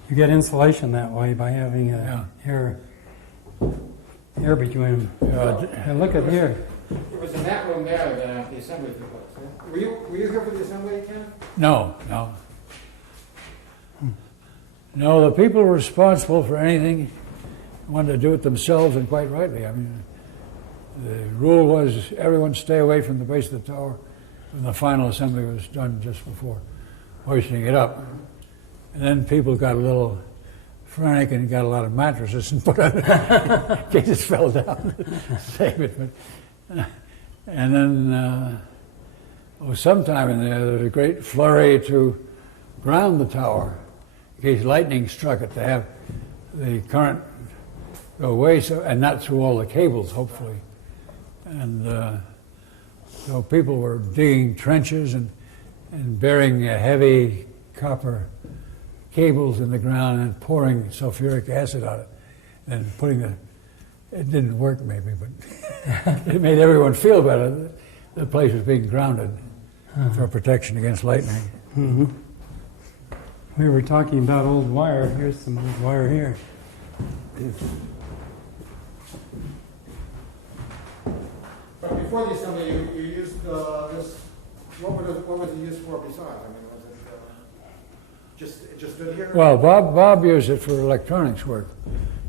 You get insulation that way by having air between them. And look at here. It was in that room there that the assembly took place. Were you here for the assembly, Ken? No. No, the people responsible for anything wanted to do it themselves, and quite rightly. I mean, the rule was everyone stay away from the base of the tower when the final assembly was done just before hoisting it up. And then people got a little frantic and got a lot of mattresses and put on it in case it fell down. Save it. But, and then sometime in there was a great flurry to ground the tower in case lightning struck it, to have the current go away, and not through all the cables, hopefully. And so people were digging trenches and burying heavy copper cables in the ground and pouring sulfuric acid on it and putting it didn't work maybe, but it made everyone feel better. The place was being grounded for protection against lightning. Mm-hmm. We were talking about old wire. Here's some old wire here. But before the assembly, you used this. What was it used for besides? I mean, was it just stood here? Well, Bob used it for electronics work.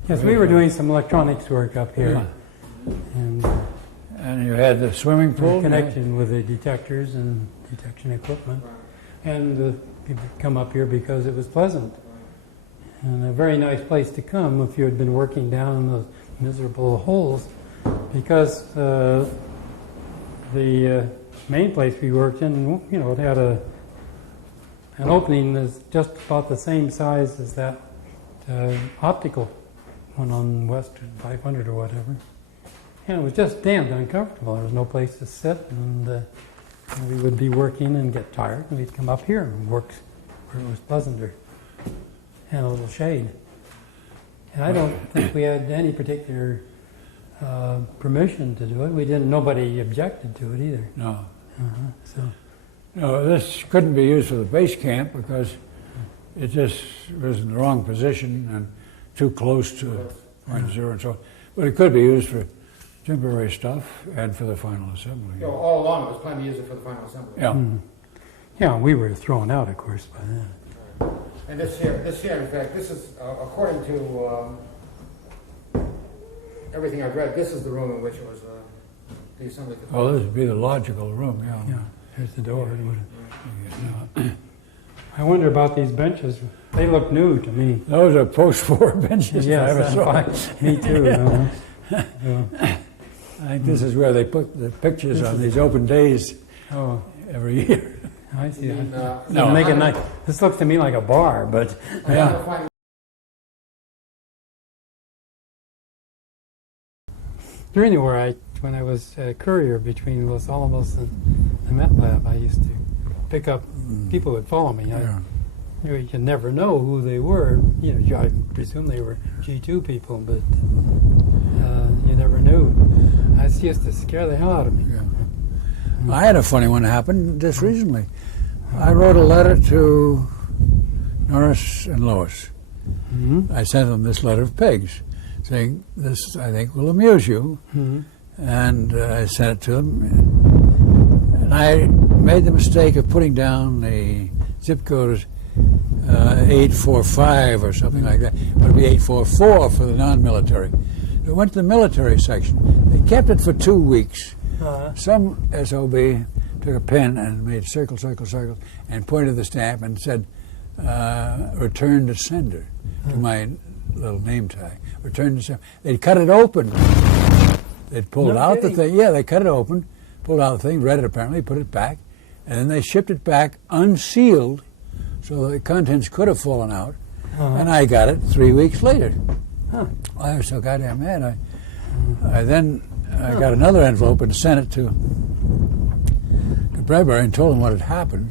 Yes, we were doing some electronics work up here. And you had the swimming pool? Connection with the detectors and detection equipment. And people come up here because it was pleasant. And a very nice place to come if you had been working down in those miserable holes. Because the main place we worked in, it had an opening that's just about the same size as that optical one on West 500 or whatever. And it was just damned uncomfortable. There was no place to sit, and we would be working and get tired, and we'd come up here and work where it was pleasanter and a little shade. And I don't think we had any particular permission to do it. Nobody objected to it either. No. So this couldn't be used for the base camp because it just was in the wrong position, and too close to point zero and so on. But it could be used for temporary stuff and for the final assembly. all along, it was planned to use it for the final assembly. Yeah. Yeah, we were thrown out, of course, by then. And this here, in fact, this is, according to everything I've read, this is the room in which it was the assembly. Oh, this would be the logical room, yeah. Yeah, here's the door. I wonder about these benches. They look new to me. Those are post-war benches. Yes, I ever saw. me too. I think this is where they put the pictures on these open days Oh, every year. I see. No. Make it nice. This looks to me like a bar, but Yeah. during the war, when I was a courier between Los Alamos and the Met Lab, I used to pick up people would follow me. Yeah. You could never know who they were. You know, I presume they were G2 people, but you never knew. I used to scare the hell out of me. Yeah. I had a funny one happen just recently. I wrote a letter to Norris and Lois. Mm-hmm. I sent them this letter of Peg's, saying, this, I think, will amuse you. Mm-hmm. And I sent it to them. And I made the mistake of putting down the zip code as 845 or something like that. It would be 844 for the non-military. It went to the military section. They kept it for 2 weeks. Some SOB took a pen and made circle, and pointed the stamp and said, return to sender, to my little name tag. Return to sender. They'd cut it open. They'd pulled out the thing. Yeah, they cut it open, pulled out the thing, read it apparently, put it back, and then they shipped it back unsealed, so the contents could have fallen out. And I got it 3 weeks later. I was so goddamn mad. I then got another envelope and sent it to Bradbury and told him what had happened.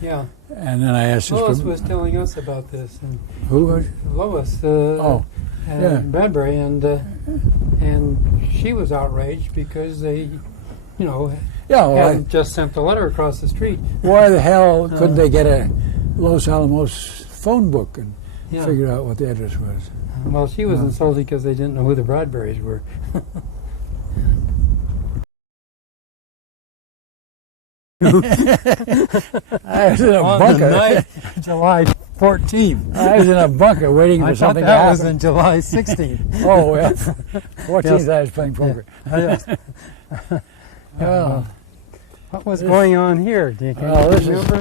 Yeah. And then I asked Lois was telling us about this. And who was? Lois. Yeah. Bradbury, and she was outraged because they, hadn't just sent the letter across the street. Why the hell couldn't they get a Los Alamos phone book and figure out what the address was? Well, she was insulted because they didn't know who the Bradburys were. I was in a bunker. On the night, July 14th. I was in a bunker waiting for something to happen. I thought that was in July 16th. Oh, yeah. 14th I was playing poker. Well, what was going on here? Can you remember?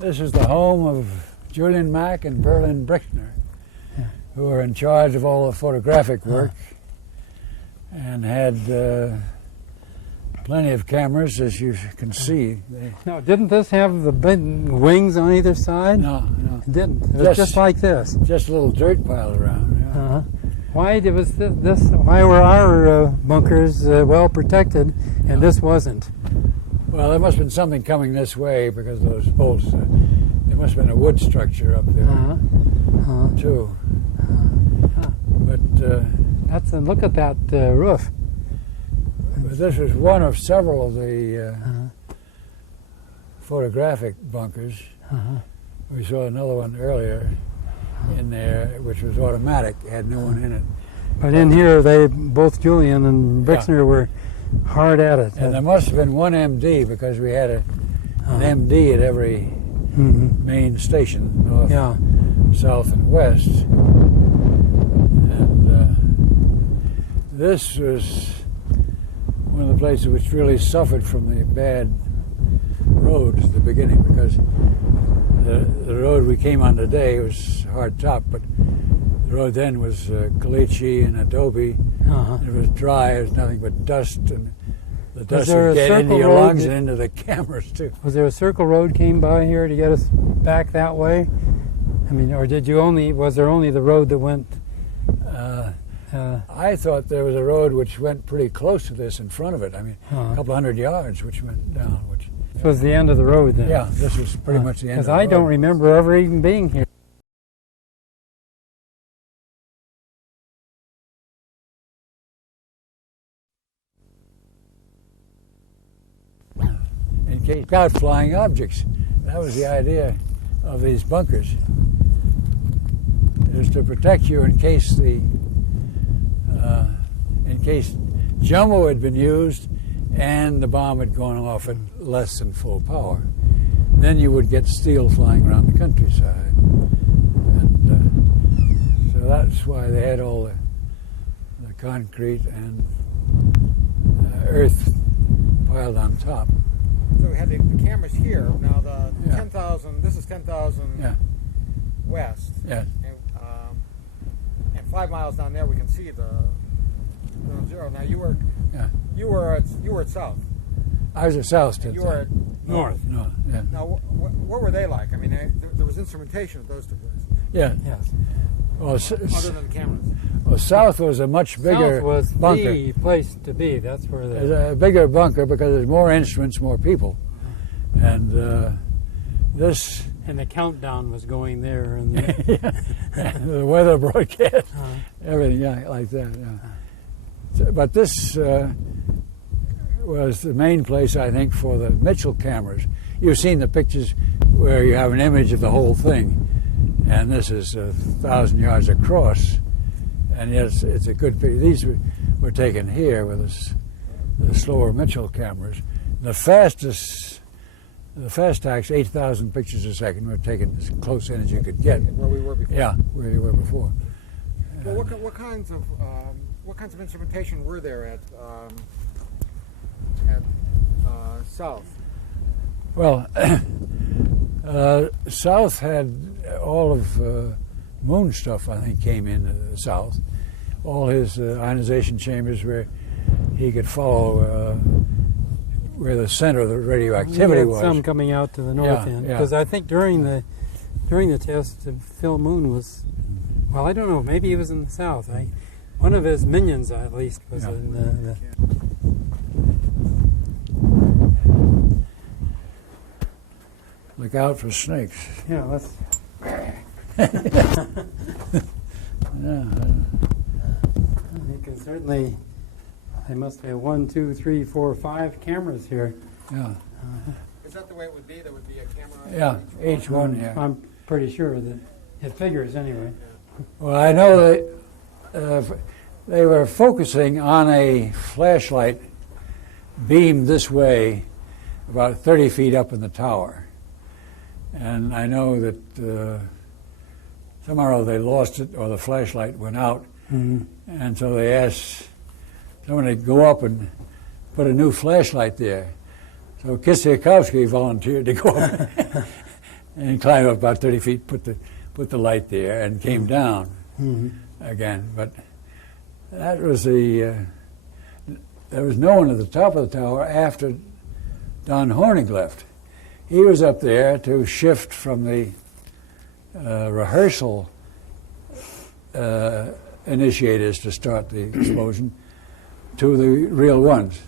This is the home of Julian Mack and Berlin Brickner, who were in charge of all the photographic work and had plenty of cameras, as you can see. No, didn't this have the big wings on either side? No. It didn't. It was just like this. Just a little dirt piled around. Yeah. Why was this? Why were our bunkers well protected, and this wasn't? Well, there must have been something coming this way because of those bolts. There must have been a wood structure up there too. But look at that roof. But this was one of several of the photographic bunkers. We saw another one earlier in there, which was automatic, had no one in it. But in here, both Julian and Brixner were hard at it. And there must have been one MD because we had an MD at every main station, north, south, and west. And this was one of the places which really suffered from the bad roads at the beginning, because the road we came on today was hard top, but the road then was caliche and adobe. It was dry. It was nothing but dust, and the dust would get into your lungs and into the cameras too. Was there a circle road came by here to get us back that way? I mean, or was there only the road that went? I thought there was a road which went pretty close to this in front of it. I mean, a couple 100 yards, which went down. This was the end of the road then? Yeah, this was pretty much the end of the road. Because I don't remember ever even being here. In case out flying objects. That was the idea of these bunkers. is to protect you in case jumbo had been used and the bomb had gone off at less than full power. Then you would get steel flying around the countryside. And so that's why they had all the concrete and earth piled on top. So we had the cameras here. Now the Yeah. 10,000. This is 10,000 Yeah. west. Yeah. And 5 miles down there we can see the zero. Now you were at south. I was at south. You were at North. No, yeah. Now what were they like? I mean, there was instrumentation at those two places, Yeah. Yes. Well, other than the cameras. well, south was a much bigger South was bunker. the place to be. That's where It's the a bigger bunker because there's more instruments, more people. And this, and the countdown was going there, and the weather broadcast, everything, yeah, like that, yeah. But this was the main place, I think, for the Mitchell cameras. You've seen the pictures where you have an image of the whole thing, and this is 1,000 yards across, and yes, it's a good picture. These were taken here with the slower Mitchell cameras. The Fastacs, 8,000 pictures a second, were taken as close in as you could get. Where we were before. Yeah, where you were before. Well, what kinds of instrumentation were there at south? Well, south had all of Moon stuff, I think, came in the south. All his ionization chambers where he could follow where the center of the radioactivity was. some coming out to the north Yeah, end. yeah. Because I think during the test, Phil Moon was, well, I don't know, maybe he was in the south. One of his minions, at least, was Yeah. in the Look out for snakes. yeah. Let's. Yeah. You can certainly. They must have 1, 2, 3, 4, 5 cameras here. Yeah. Is that the way it would be? There would be a camera. Yeah. Each one. Yeah. I'm pretty sure that it figures anyway. Well, I know that they were focusing on a flashlight beamed this way, about 30 feet up in the tower. And I know that somehow they lost it or the flashlight went out. Mm-hmm. And so they asked someone to go up and put a new flashlight there. So Kisiakowski volunteered to go up and climb up about 30 feet, put the light there, and came down again. But that was there was no one at the top of the tower after Don Hornig left. He was up there to shift from the rehearsal initiators to start the explosion to the real ones.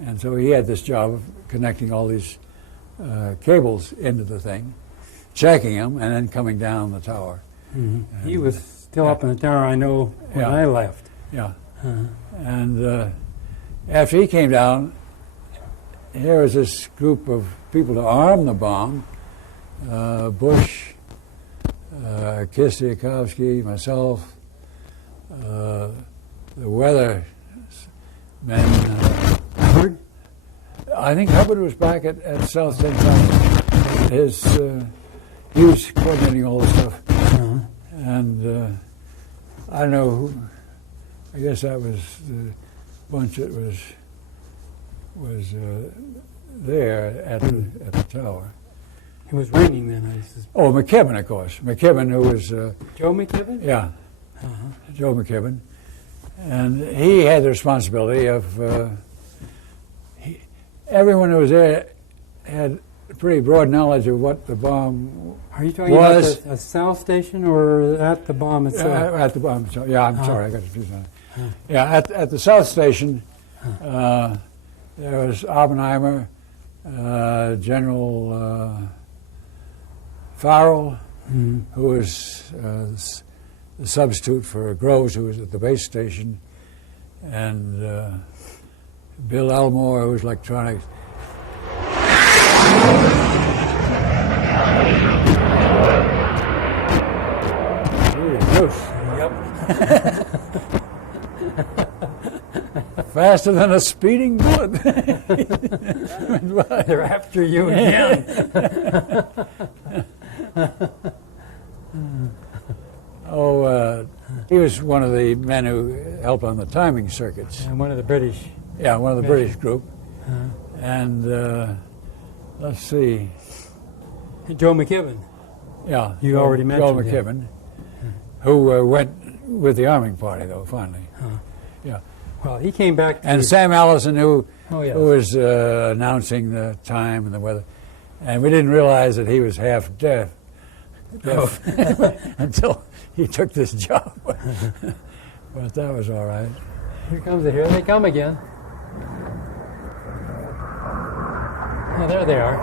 And so he had this job of connecting all these cables into the thing, checking them, and then coming down the tower. Mm-hmm. He was still up in the tower, I know, when Yeah. I left. Yeah. And after he came down, here was this group of people to arm the bomb. Bush, Kisiakowski, myself, the weather men. Hubbard? I think Hubbard was back at South St. Thomas. He was coordinating all the stuff. And I don't know who, I guess that was the bunch that was there at the tower. It was raining then, I suspect. Oh, McKibben, of course. McKibben, who was Joe McKibben? yeah, Joe McKibben, and he had the responsibility of everyone who was there had a pretty broad knowledge of what the bomb Are you talking was. about the south station or at the bomb itself? At the bomb. So, yeah, I'm sorry, I got confused on that. Yeah, at the South Station, there was Oppenheimer, General Farrell, who was the substitute for Groves, who was at the base station, and Bill Elmore, who was electronics. goose. Yep. Faster than a speeding bullet. They're after you again. He was one of the men who helped on the timing circuits. And one of the British. Yeah, one of the British group. And let's see. Joe McKibben. Yeah, You already mentioned Joe him. McKibben, who went with the arming party, though, finally. Yeah. Well, he came back to And Sam Allison, who yes. who was announcing the time and the weather. And we didn't realize that he was half deaf until he took this job. But that was all right. Here they come again. Oh, there they are.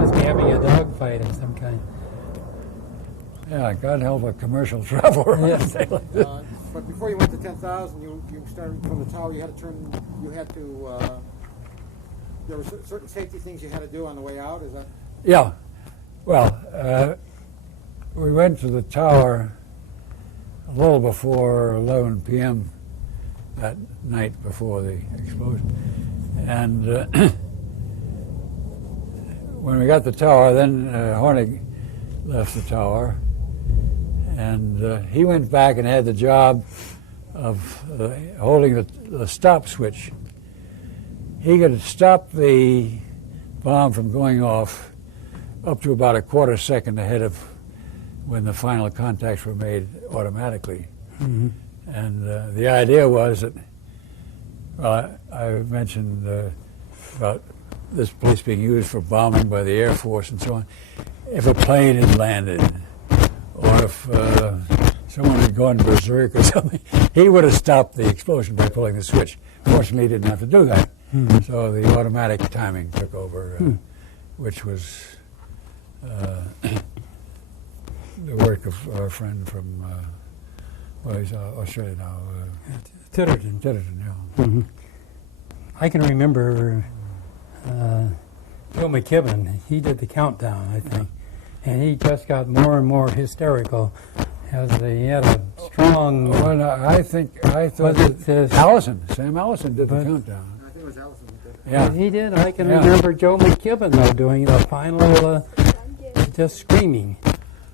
Must be having a dogfight of some kind. Yeah, God help a commercial traveler. Yes. But before you went to 10,000, you started from the tower. There were certain safety things you had to do on the way out. Is that? Yeah. Well, we went to the tower a little before 11 p.m. that night before the explosion. And when we got the tower, then Hornig left the tower. And he went back and had the job of holding the stop switch. He could stop the bomb from going off up to about a quarter second ahead of when the final contacts were made automatically. Mm-hmm. And the idea was that, well, I mentioned about this place being used for bombing by the Air Force and so on. If a plane had landed, or if someone had gone berserk or something, he would have stopped the explosion by pulling the switch. Fortunately, he didn't have to do that. Mm-hmm. So the automatic timing took over, which was the work of our friend from, he's Australia now. Titterton. Titterton, yeah. Mm-hmm. I can remember Joe McKibben. He did the countdown, I think. And he just got more and more hysterical as he had a strong... Well, no, I thought that Sam Allison did the countdown. I think it was Allison who did it. Yeah. He did. I can remember Joe McKibben, though, doing the final, just screaming.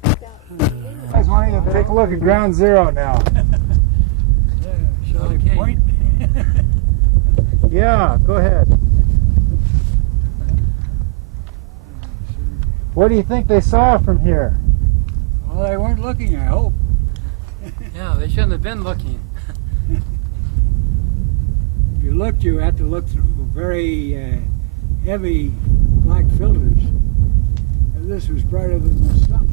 You guys want to take a look at ground zero now? Shall I Okay. point? Yeah, go ahead. What do you think they saw from here? Well, they weren't looking, I hope. Yeah, they shouldn't have been looking. If you looked, you had to look through very heavy black filters. And this was brighter than the sun,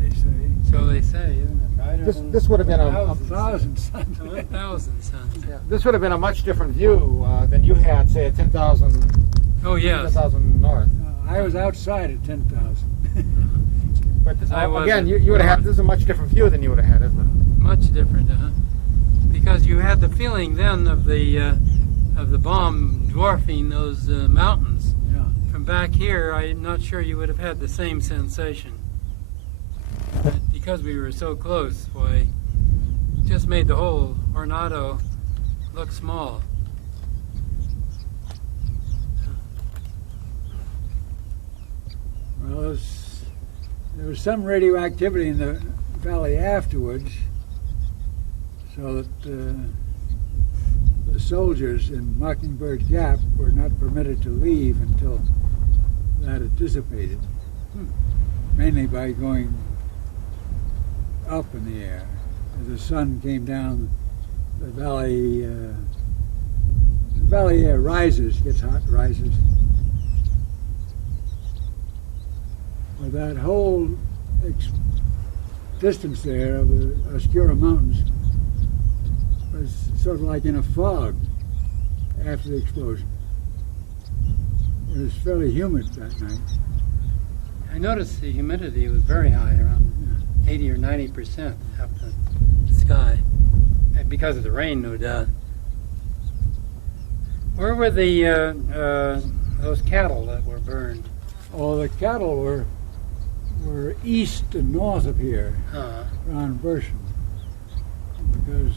they say. So they say, isn't it? Brighter than This would have been a 1,000 suns. 1,000 suns. yeah, this would have been a much different view than you had, say, at 10,000 Oh, yes. 10,000 north. I was outside at 10,000. But this, I again, wasn't. you would have had. This is a much different view than you would have had, isn't it? Much different, because you had the feeling then of the bomb dwarfing those mountains. Yeah. From back here, I'm not sure you would have had the same sensation. But because we were so close, why, it just made the whole Ornado look small. Well, there was some radioactivity in the valley afterwards, so that the soldiers in Mockingbird Gap were not permitted to leave until that had dissipated, mainly by going up in the air. As the sun came down, the valley air rises, gets hot, rises. But that whole distance there of the Oscura Mountains was sort of like in a fog after the explosion. It was fairly humid that night. I noticed the humidity was very high, around 80 or 90% up the sky, and because of the rain, no doubt. Where were the those cattle that were burned? Oh, the cattle were east and north of here, around Burson, because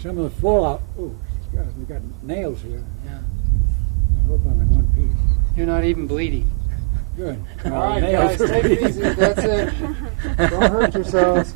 some of the fallout. Oh, God, we got nails here. Yeah. I hope I'm in one piece. You're not even bleeding. Good. All right, guys, take it easy. That's it. Don't hurt yourselves.